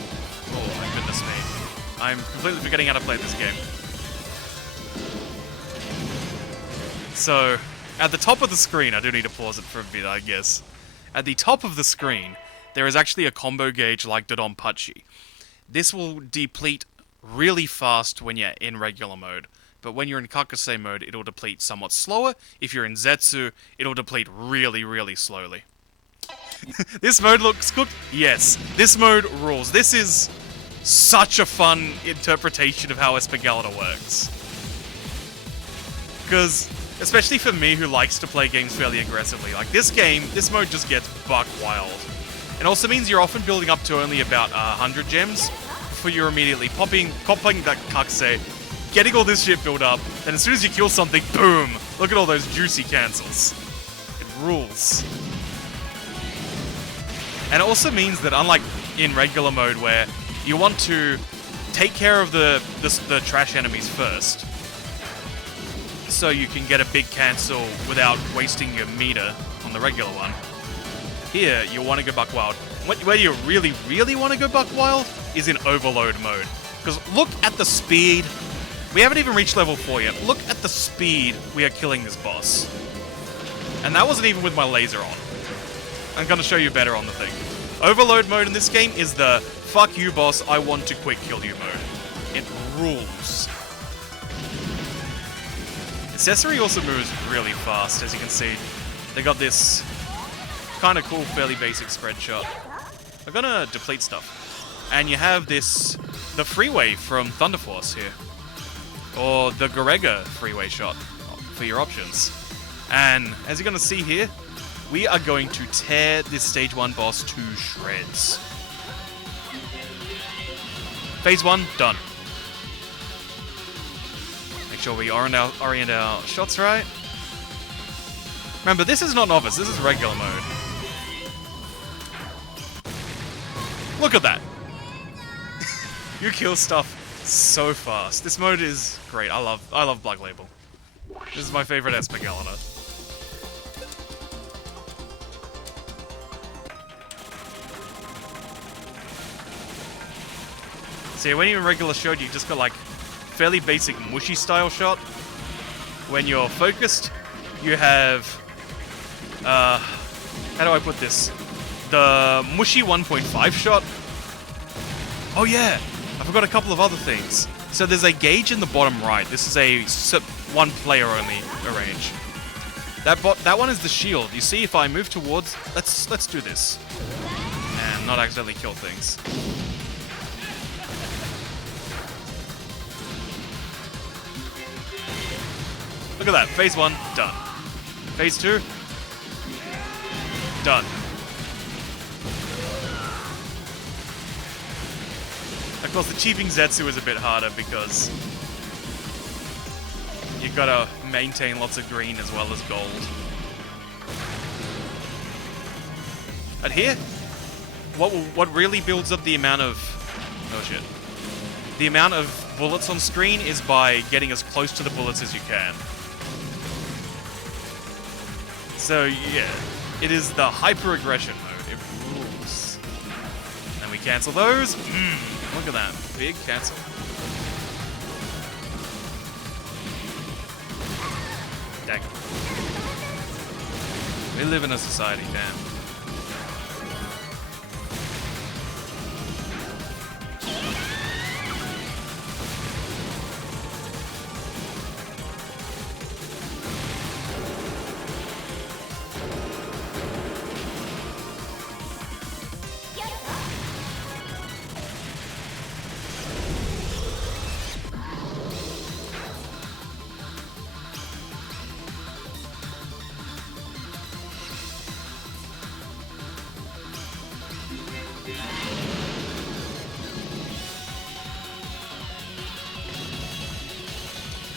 Oh my goodness me. I'm completely forgetting how to play this game. So, at the top of the screen, I do need to pause it for a bit, I guess. At the top of the screen, there is actually a combo gauge like Dodonpachi. This will deplete really fast when you're in regular mode, but when you're in Kakuse mode, it'll deplete somewhat slower. If you're in Zetsu, it'll deplete really, really slowly. This mode looks cooked? Yes, this mode rules. This is such a fun interpretation of how ESPGaluda works. Because, especially for me who likes to play games fairly aggressively, like this mode just gets buck wild. It also means you're often building up to only about 100 gems before you're immediately popping that Kakuse, getting all this shit built up, then as soon as you kill something, boom! Look at all those juicy cancels. It rules. And it also means that unlike in regular mode where you want to take care of the trash enemies first, so you can get a big cancel without wasting your meter on the regular one, here you want to go buck wild. Where you really, really want to go buck wild is in overload mode. Because look at the speed. We haven't even reached level 4 yet. Look at the speed we are killing this boss. And that wasn't even with my laser on. I'm going to show you better on the thing. Overload mode in this game is the fuck you boss, I want to quick kill you mode. It rules. Accessory also moves really fast, as you can see. They got this kind of cool, fairly basic spread shot. I'm going to deplete stuff. And you have this, the freeway from Thunder Force here. Or the Gorega freeway shot for your options. And as you're going to see here, we are going to tear this stage 1 boss to shreds. Phase 1, done. Make sure we orient our shots right. Remember, this is not novice, this is regular mode. Look at that. You kill stuff so fast. This mode is great. I love Black Label. This is my favorite ESPGaluda. See, when you're in regular shot, you just got like fairly basic mushy style shot. When you're focused, you have how do I put this? The mushy 1.5 shot. Oh yeah, I forgot a couple of other things. So there's a gauge in the bottom right. This is a one player only range. That one is the shield. You see, if I move towards, let's do this and not accidentally kill things. Look at that. Phase 1, done. Phase 2, done. Of course, achieving Zetsu is a bit harder because you've got to maintain lots of green as well as gold. And here, what really builds up the amount of... oh shit. The amount of bullets on screen is by getting as close to the bullets as you can. So yeah, it is the hyper-aggression mode. It rules. And we cancel those. Look at that. Big cancel. Dang. We live in a society, damn.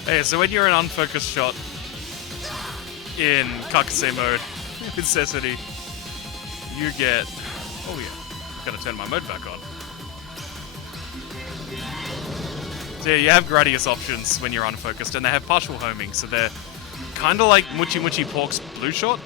Hey, so when you're in unfocused shot in Kakase mode with Necessity, you get... oh yeah, gotta turn my mode back on. So yeah, you have Gradius options when you're unfocused, and they have partial homing, so they're kind of like Muchi Muchi Pork's blue shot.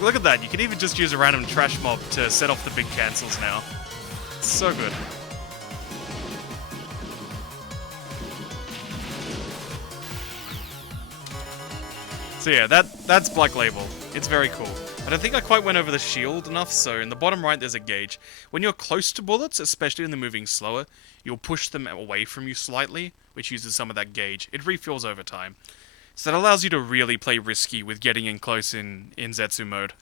Look at that, you can even just use a random trash mob to set off the big cancels now. It's so good. So yeah, that's Black Label. It's very cool. I don't think I quite went over the shield enough, so in the bottom right there's a gauge. When you're close to bullets, especially when they're moving slower, you'll push them away from you slightly, which uses some of that gauge. It refills over time. So that allows you to really play risky with getting in close in Zetsu mode.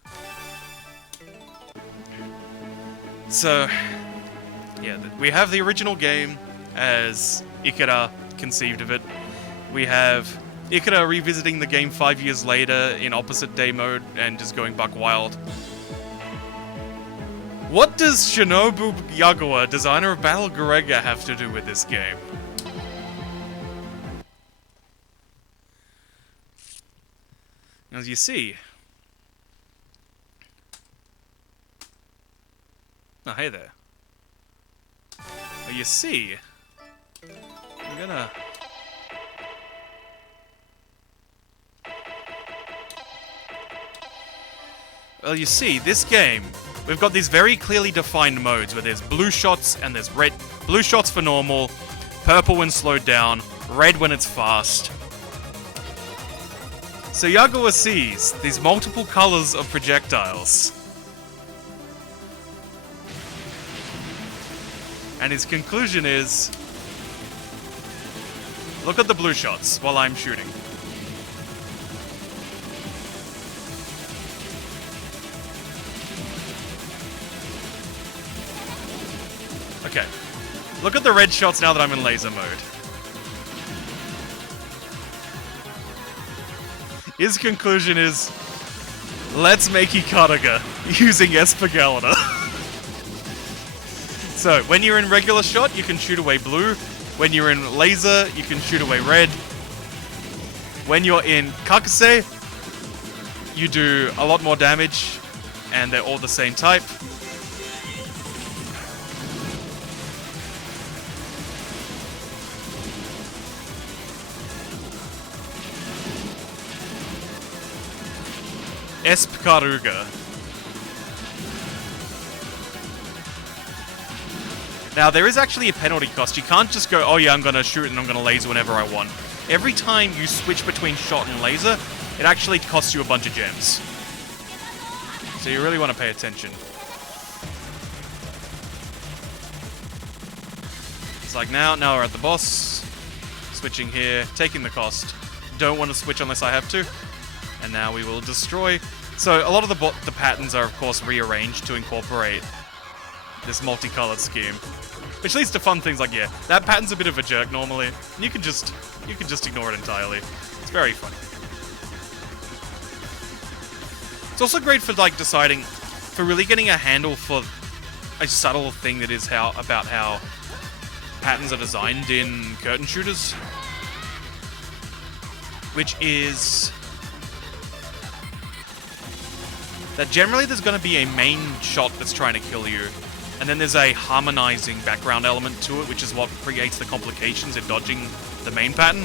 So, yeah, we have the original game as Ikeda conceived of it. We have Ikeda revisiting the game 5 years later in opposite day mode and just going buck wild. What does Shinobu Yagawa, designer of Battle Garega, have to do with this game? As you see... oh, hey there. Well, you see... I'm gonna... well, you see, this game, we've got these very clearly defined modes where there's blue shots and there's red... blue shots for normal, purple when slowed down, red when it's fast. So Yagawa sees these multiple colors of projectiles. And his conclusion is, look at the blue shots while I'm shooting. Okay. Look at the red shots now that I'm in laser mode. His conclusion is, let's make Ikaruga using ESPGaluda. So, when you're in regular shot, you can shoot away blue. When you're in laser, you can shoot away red. When you're in Kakuse, you do a lot more damage, and they're all the same type. ESPGaluda. Now, there is actually a penalty cost. You can't just go, oh yeah, I'm going to shoot and I'm going to laser whenever I want. Every time you switch between shot and laser, it actually costs you a bunch of gems. So you really want to pay attention. It's like now we're at the boss. Switching here, taking the cost. Don't want to switch unless I have to. And now we will destroy. So a lot of the patterns are, of course, rearranged to incorporate this multicolored scheme, which leads to fun things like, yeah, that pattern's a bit of a jerk normally. And you can just ignore it entirely. It's very funny. It's also great for like deciding, for really getting a handle for a subtle thing that is about how patterns are designed in curtain shooters, which is that generally there's going to be a main shot that's trying to kill you, and then there's a harmonizing background element to it, which is what creates the complications in dodging the main pattern.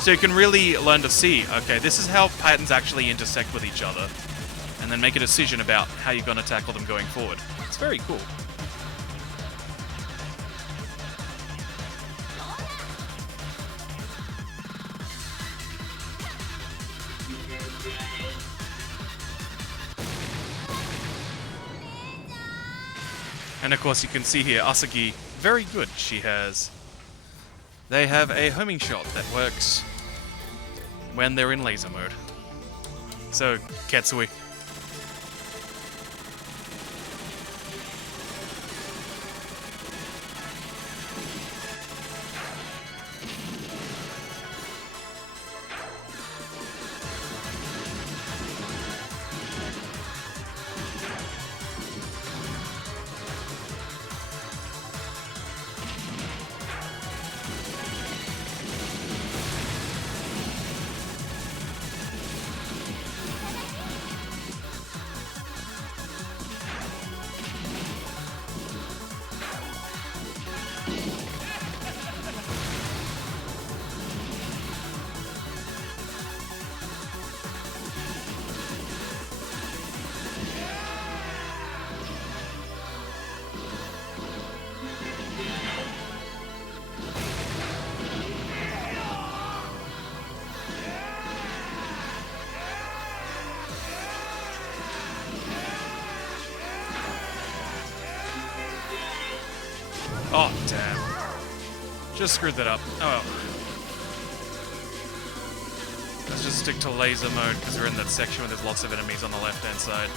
So you can really learn to see, okay, this is how patterns actually intersect with each other, and then make a decision about how you're going to tackle them going forward. It's very cool. And of course you can see here, Asagi, very good. They have a homing shot that works when they're in laser mode. So, Ketsui. Oh, damn. Just screwed that up. Oh well. Let's just stick to laser mode, because we're in that section where there's lots of enemies on the left-hand side.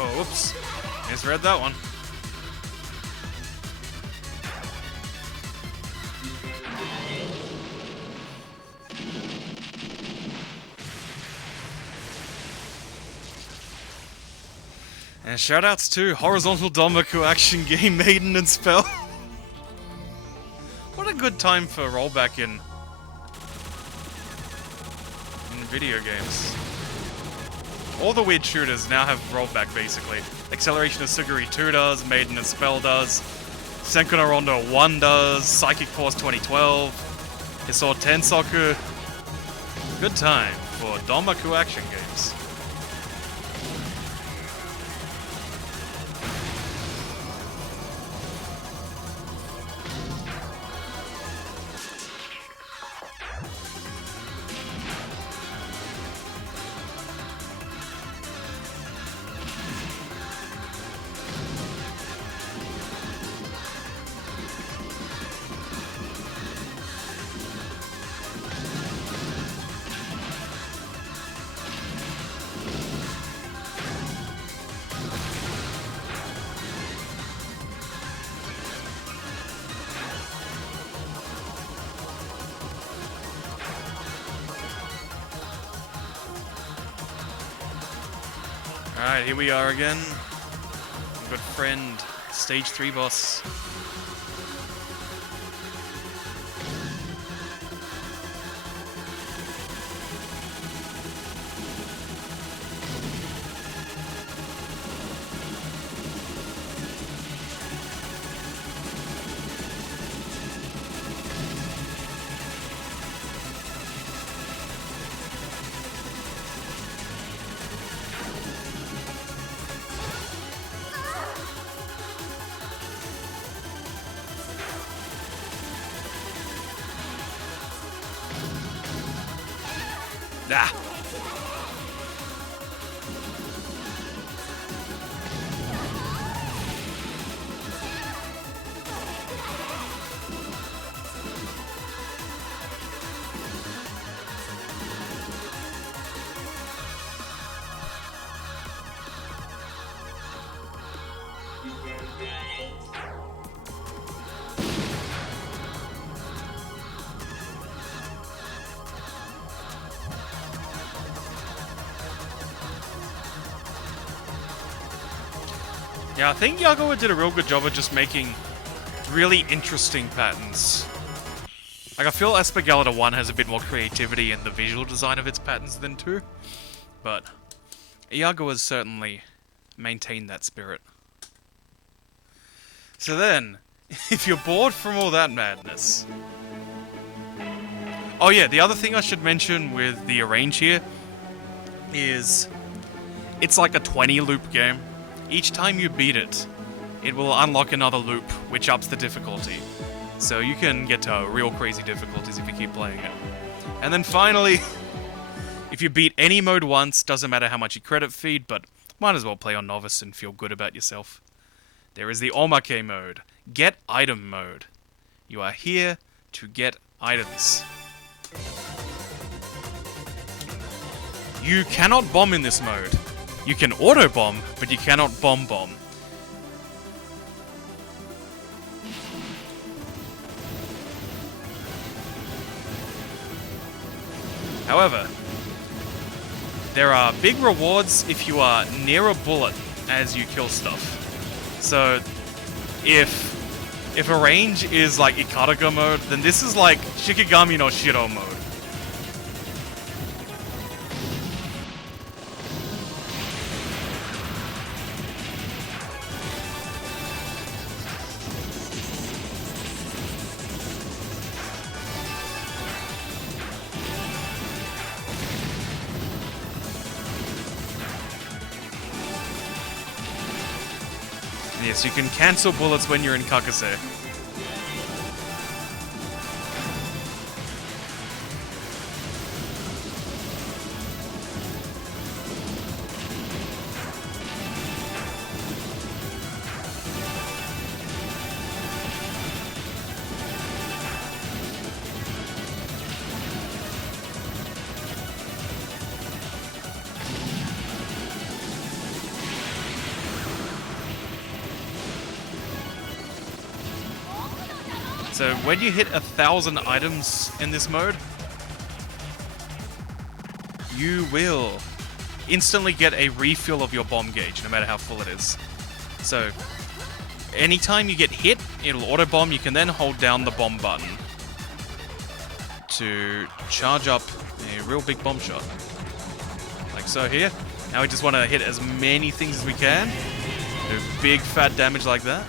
Oh, whoops. Misread that one. And shoutouts to Horizontal Domaku Action Game Maiden and Spell. What a good time for rollback in video games. All the weird shooters now have rollback, basically. Acceleration of Suguri 2 does, Maiden and Spell does, Senku no Rondo 1 does, Psychic Force 2012, Hisor Tensoku. Good time for Domaku action games. Alright, here we are again. Good friend, stage 3 boss. Ah. Yeah, I think Yagawa did a real good job of just making really interesting patterns. Like, I feel ESPGaluda 1 has a bit more creativity in the visual design of its patterns than 2, but Yagawa's certainly maintained that spirit. So then, if you're bored from all that madness... Oh yeah, the other thing I should mention with the arrange here is it's like a 20 loop game. Each time you beat it, it will unlock another loop, which ups the difficulty. So you can get to real crazy difficulties if you keep playing it. And then finally, if you beat any mode once, doesn't matter how much you credit feed, but might as well play on Novice and feel good about yourself. There is the Omake mode, Get Item mode. You are here to get items. You cannot bomb in this mode. You can auto-bomb, but you cannot bomb-bomb. However, there are big rewards if you are near a bullet as you kill stuff. So, if a range is like Ikaruga mode, then this is like Shikigami no Shiro mode. Yes, you can cancel bullets when you're in Kakase. So when you hit 1,000 items in this mode, you will instantly get a refill of your bomb gauge, no matter how full it is. So anytime you get hit, it'll auto-bomb. You can then hold down the bomb button to charge up a real big bomb shot. Like so here. Now we just want to hit as many things as we can. Do big fat damage like that.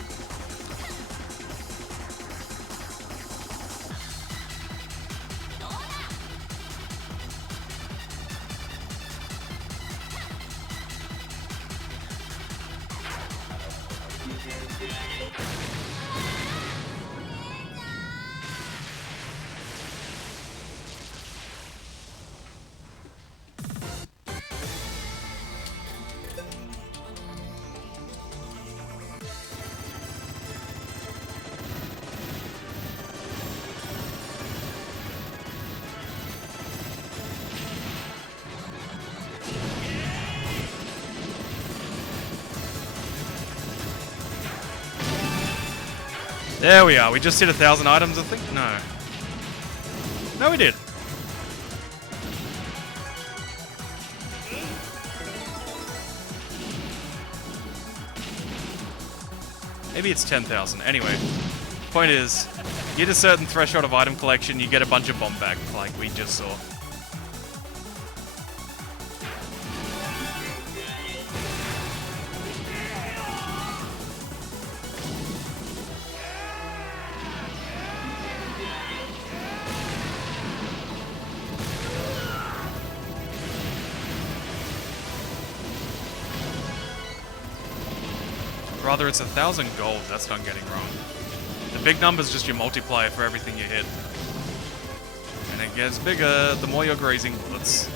There we are. We just hit 1,000 items, I think? No. No, we did. Maybe it's 10,000. Anyway, point is, you hit a certain threshold of item collection, you get a bunch of bomb back, like we just saw. Rather, it's 1,000 gold. That's not getting wrong. The big number's just your multiplier for everything you hit. And it gets bigger the more you're grazing bullets.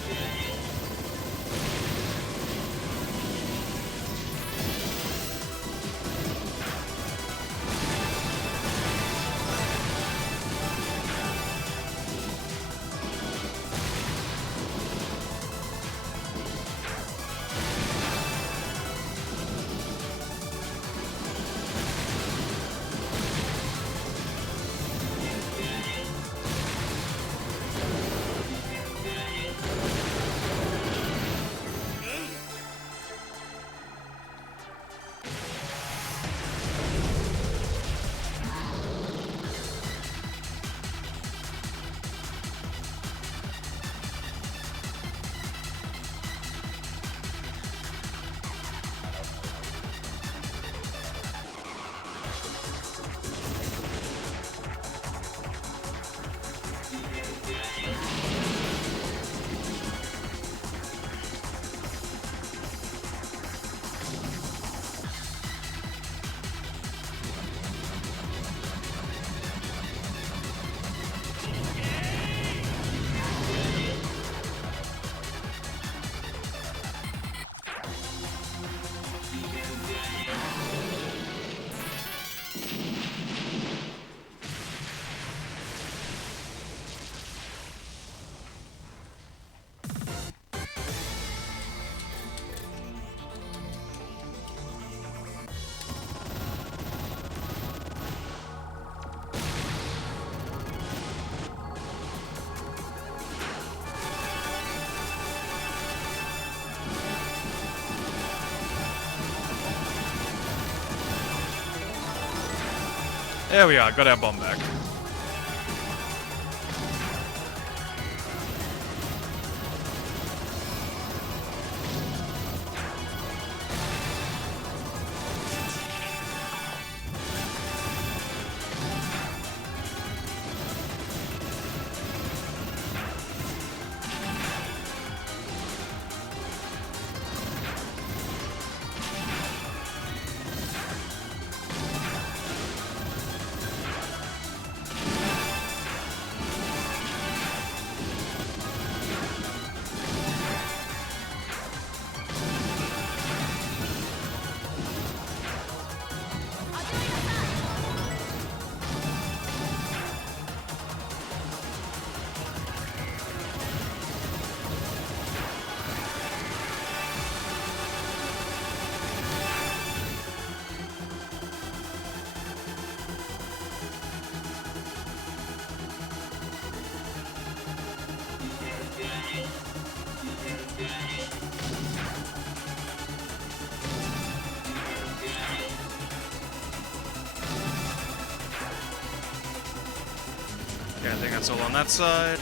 There we are, got our bomb back. Yeah, I think that's all on that side.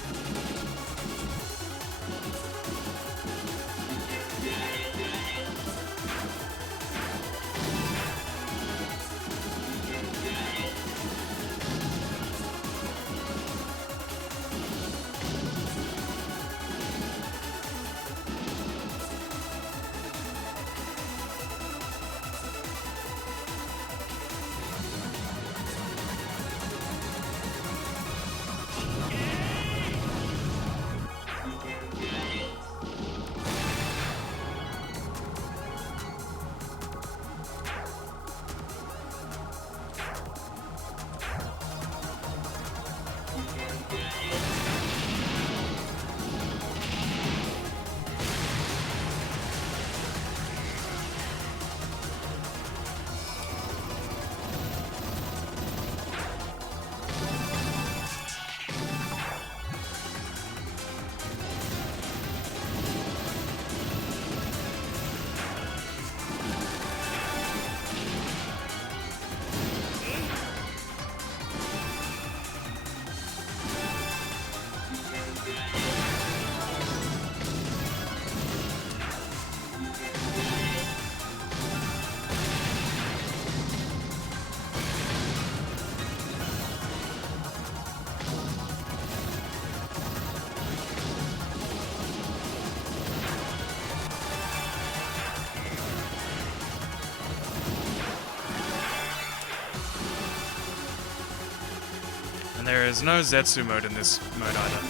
And there is no Zetsu mode in this mode either.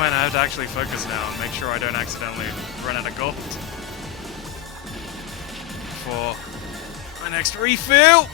Man, I have to actually focus now and make sure I don't accidentally run out of gold for my next refill.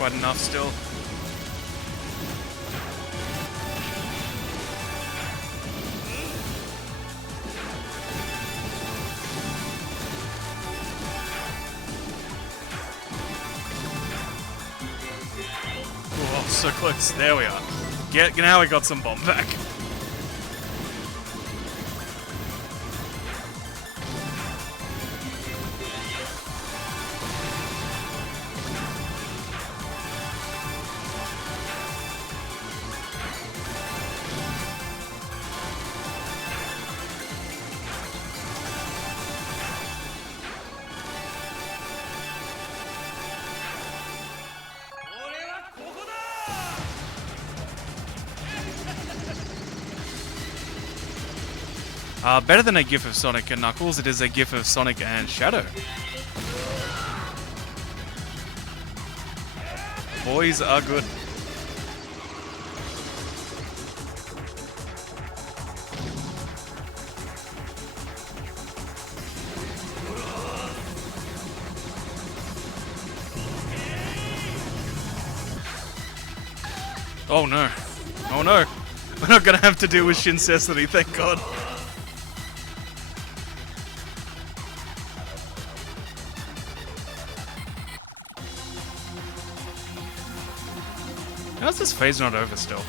quite enough still. Oh, so close. There we are. Now we got some bomb back. Better than a gif of Sonic and Knuckles, it is a gif of Sonic and Shadow. Boys are good. Oh no. Oh no. We're not gonna have to deal with Shincessity, thank God. How's this phase not over still?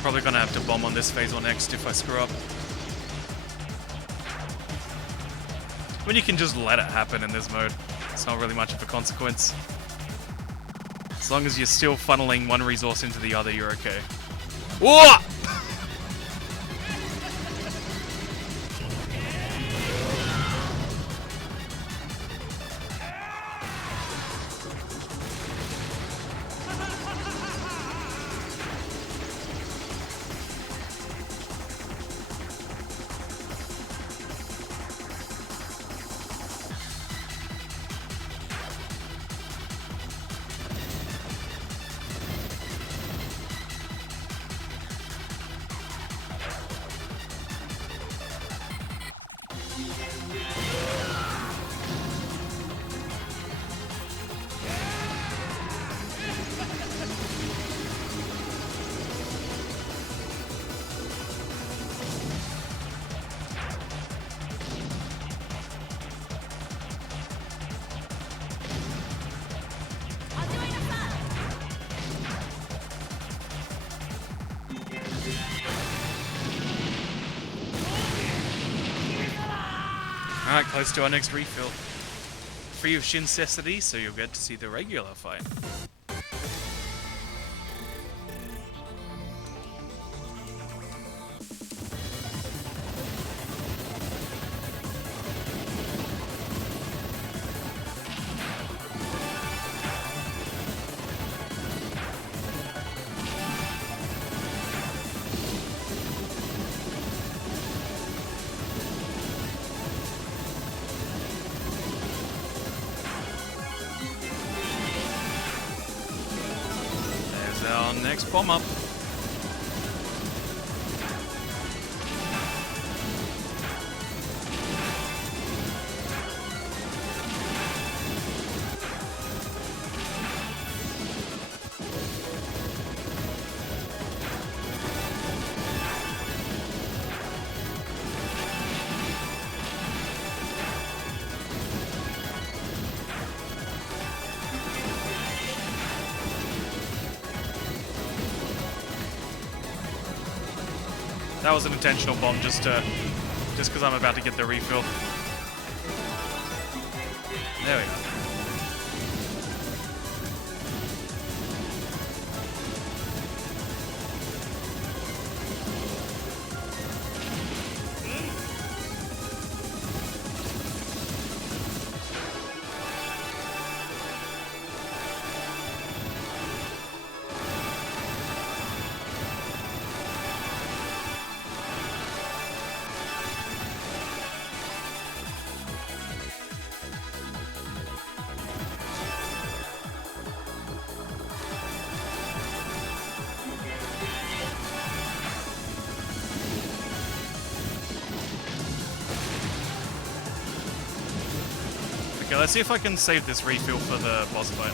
Probably gonna have to bomb on this phase or next if I screw up. I mean, you can just let it happen in this mode. It's not really much of a consequence. As long as you're still funneling one resource into the other, you're okay. Whoa! Alright, close to our next refill. Free of Shincessity, so you'll get to see the regular fight. Our next bomb up. That was an intentional bomb just because I'm about to get the refill. There we go. Okay, let's see if I can save this refill for the boss fight.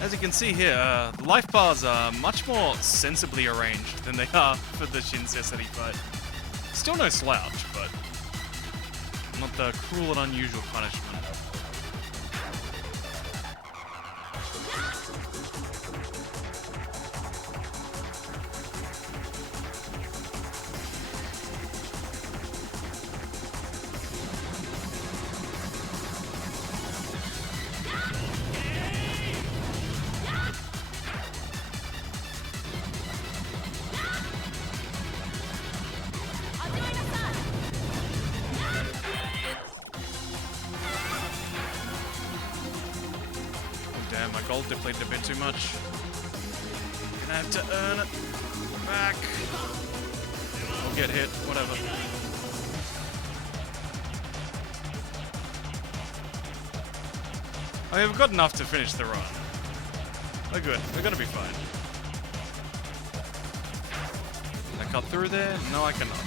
As you can see here, the life bars are much more sensibly arranged than they are for the Shin Sesedi fight. Still no slouch, but not the cruel and unusual punishment. Damn, my gold depleted a bit too much. Gonna have to earn it back. Or get hit, whatever. I mean, we've got enough to finish the run. We're good. We're gonna be fine. Can I cut through there? No, I cannot.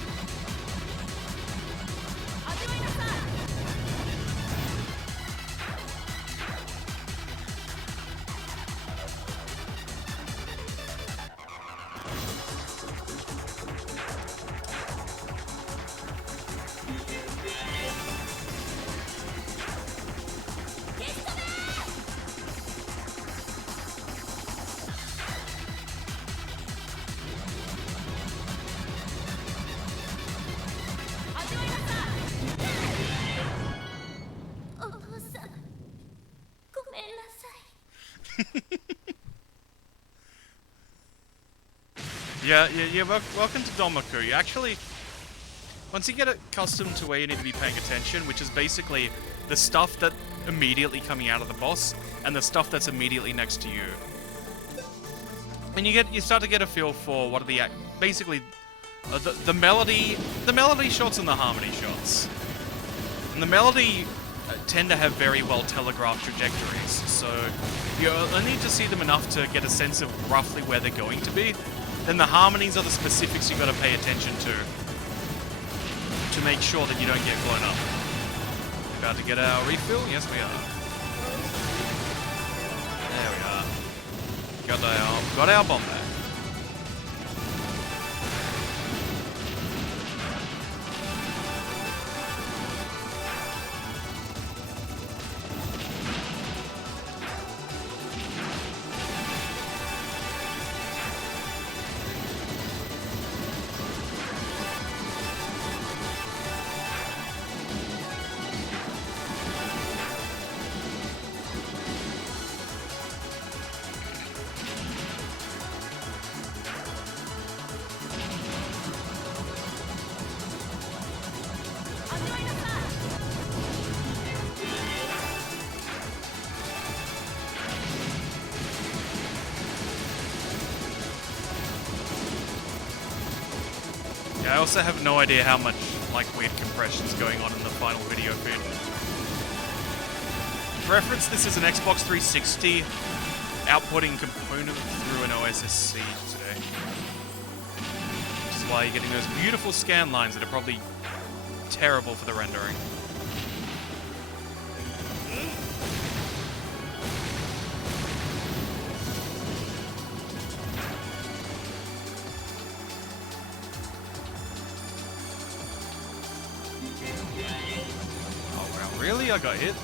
Yeah, welcome to Domaku. You actually, once you get accustomed to where you need to be paying attention, which is basically the stuff that immediately coming out of the boss, and the stuff that's immediately next to you. And you start to get a feel for what are the, basically, the melody shots and the harmony shots. And the melody tend to have very well telegraphed trajectories, so you only need to see them enough to get a sense of roughly where they're going to be. Then the harmonies are the specifics you've got to pay attention to make sure that you don't get blown up. About to get our refill? Yes, we are. There we are. Got our bomb back. I also have no idea how much, like, weird compression's going on in the final video feed. For reference, this is an Xbox 360 outputting component through an OSSC today. Which is why you're getting those beautiful scan lines that are probably terrible for the rendering. Really? I got hit?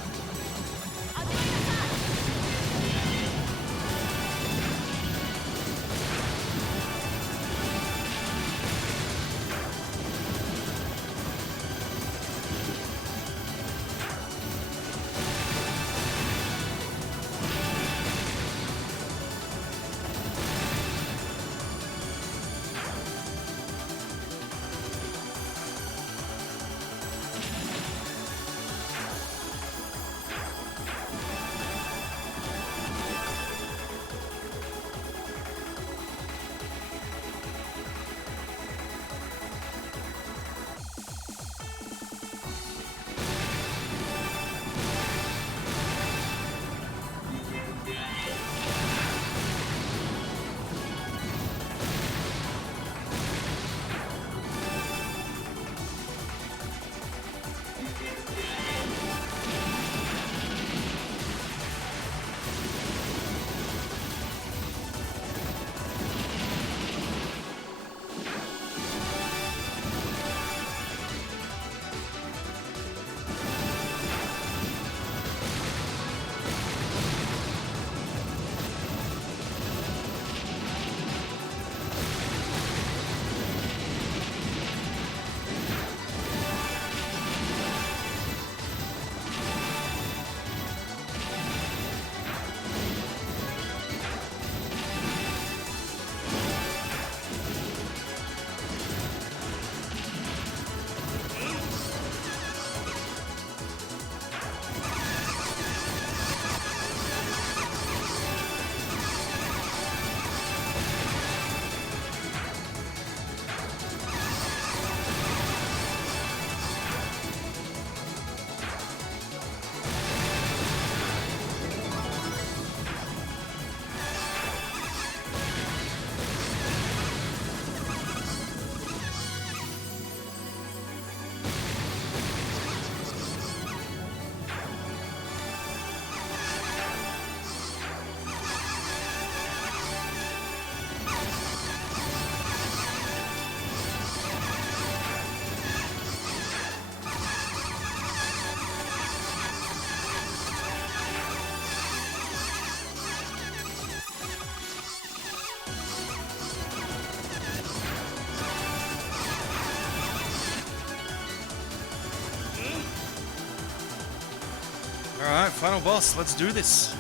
Alright, final boss. Let's do this.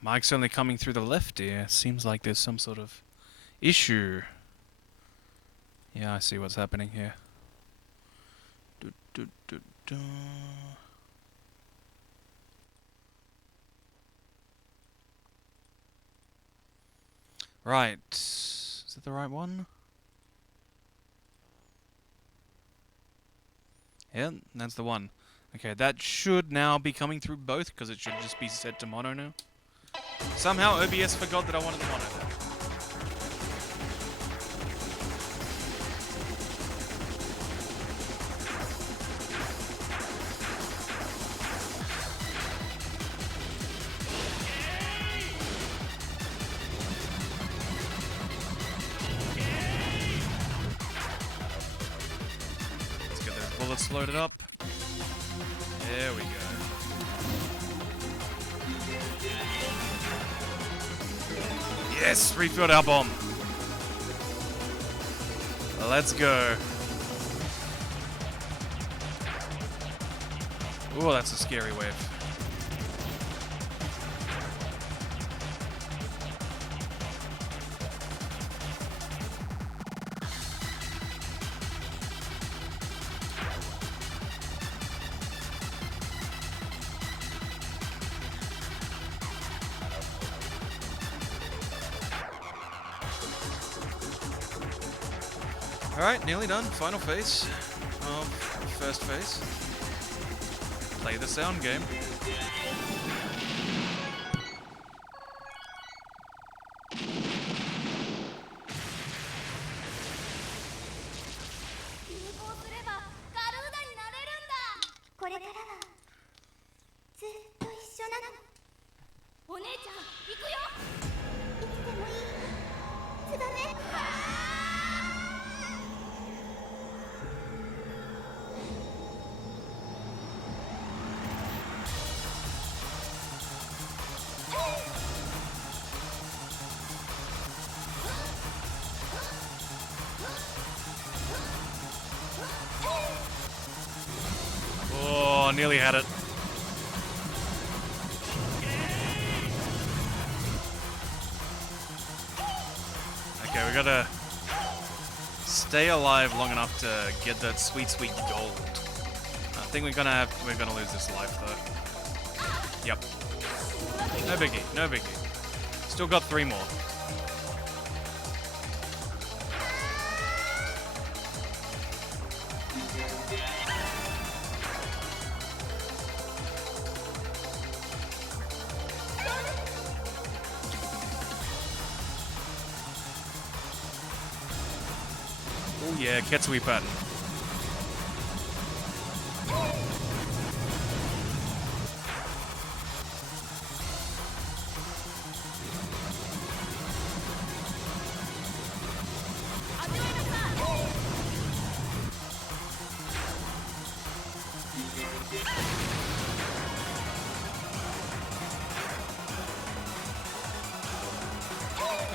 Mike's only coming through the left here. Seems like there's some sort of issue. Yeah, I see what's happening here. Right. Is it the right one? Yeah, that's the one. Okay, that should now be coming through both, because it should just be set to mono now. Somehow OBS forgot that I wanted the mono there. Let's get those bullets loaded up. There we go. Yes, refilled our bomb. Let's go. Ooh, that's a scary wave. Alright, nearly done. Final phase of first phase. Play the sound game. Oh, nearly had it. Okay, we gotta stay alive long enough to get that sweet, sweet gold. I think we're gonna lose this life though. Yep. No biggie, no biggie. Still got 3 more. Oh yeah, Ketsui pattern.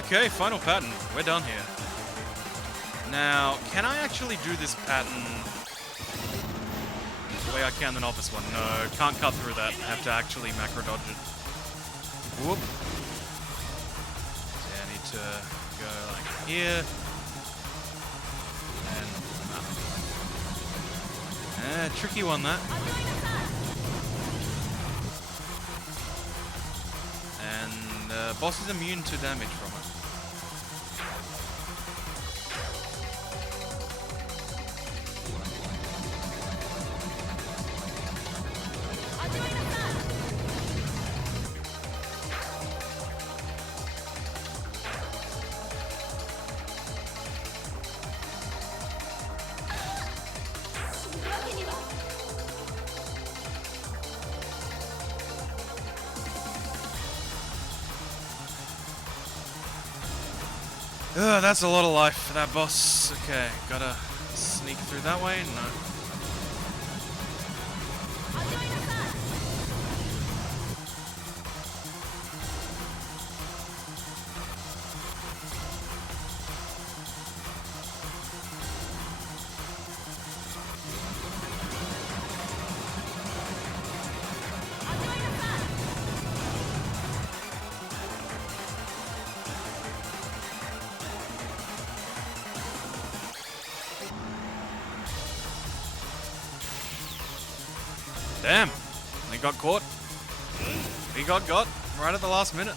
Okay, final pattern. We're done here. Now, can I actually do this pattern the way I can the novice one? No, can't cut through that. I have to actually macro dodge it. Whoop. Yeah, I need to go like here. And tricky one that. And boss is immune to damage from it. Ugh, that's a lot of life for that boss. Okay, gotta sneak through that way. No. Damn, they got caught. He got right at the last minute.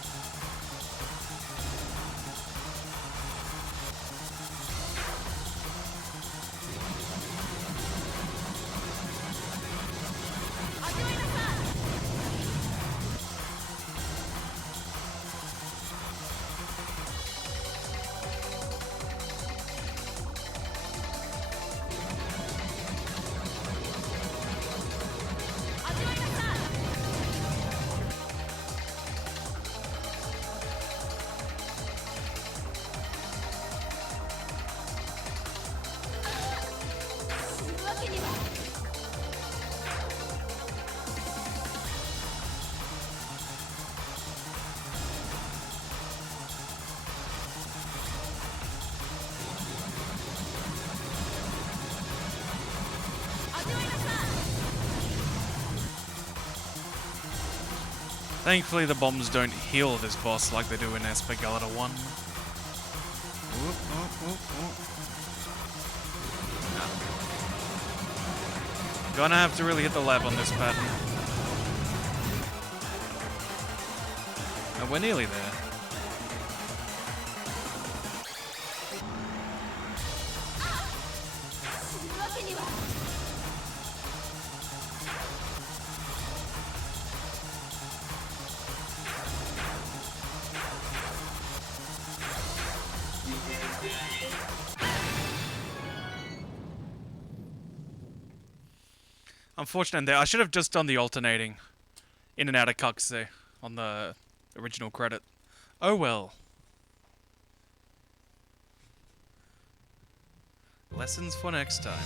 Thankfully, the bombs don't heal this boss like they do in ESPGaluda 1. No. Gonna have to really hit the lab on this pattern. And we're nearly there. Unfortunate there. I should have just done the alternating in and out of cuts there on the original credit. Oh well. Lessons for next time.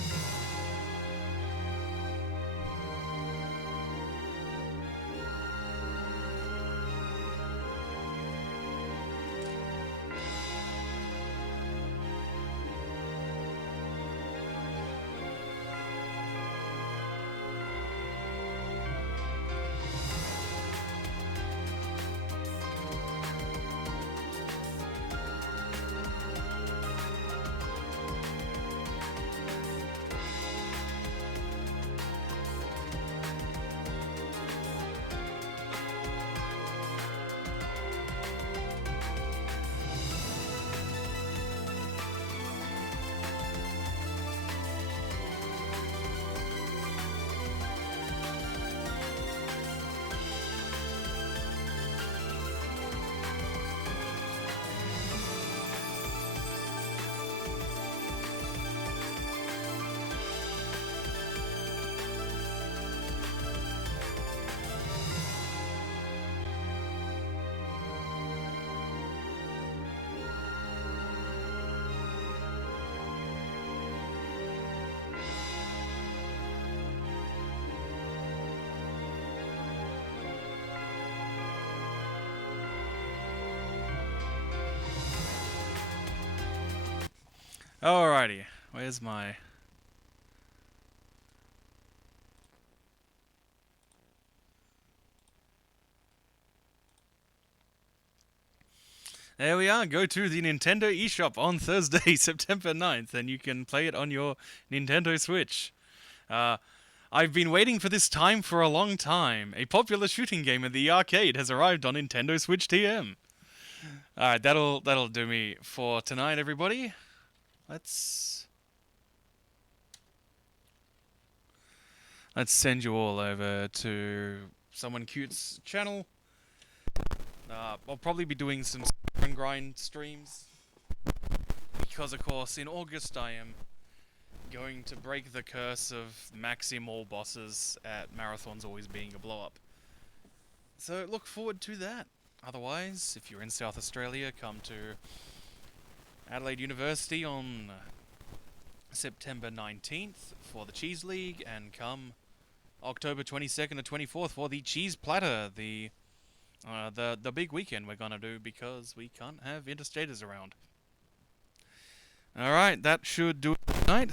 Alrighty, where's my... There we are, go to the Nintendo eShop on Thursday, September 9th, and you can play it on your Nintendo Switch. I've been waiting for this time for a long time. A popular shooting game in the arcade has arrived on Nintendo Switch TM. Alright, that'll do me for tonight, everybody. Let's send you all over to Someone Cute's channel. I'll probably be doing some and grind streams because, of course, in August I am going to break the curse of maxing all bosses at marathons always being a blow-up. So look forward to that. Otherwise, if you're in South Australia, come to Adelaide University on September 19th for the Cheese League, and come October 22nd and 24th for the Cheese Platter, the big weekend we're gonna do because we can't have interstaters around. Alright, that should do it tonight.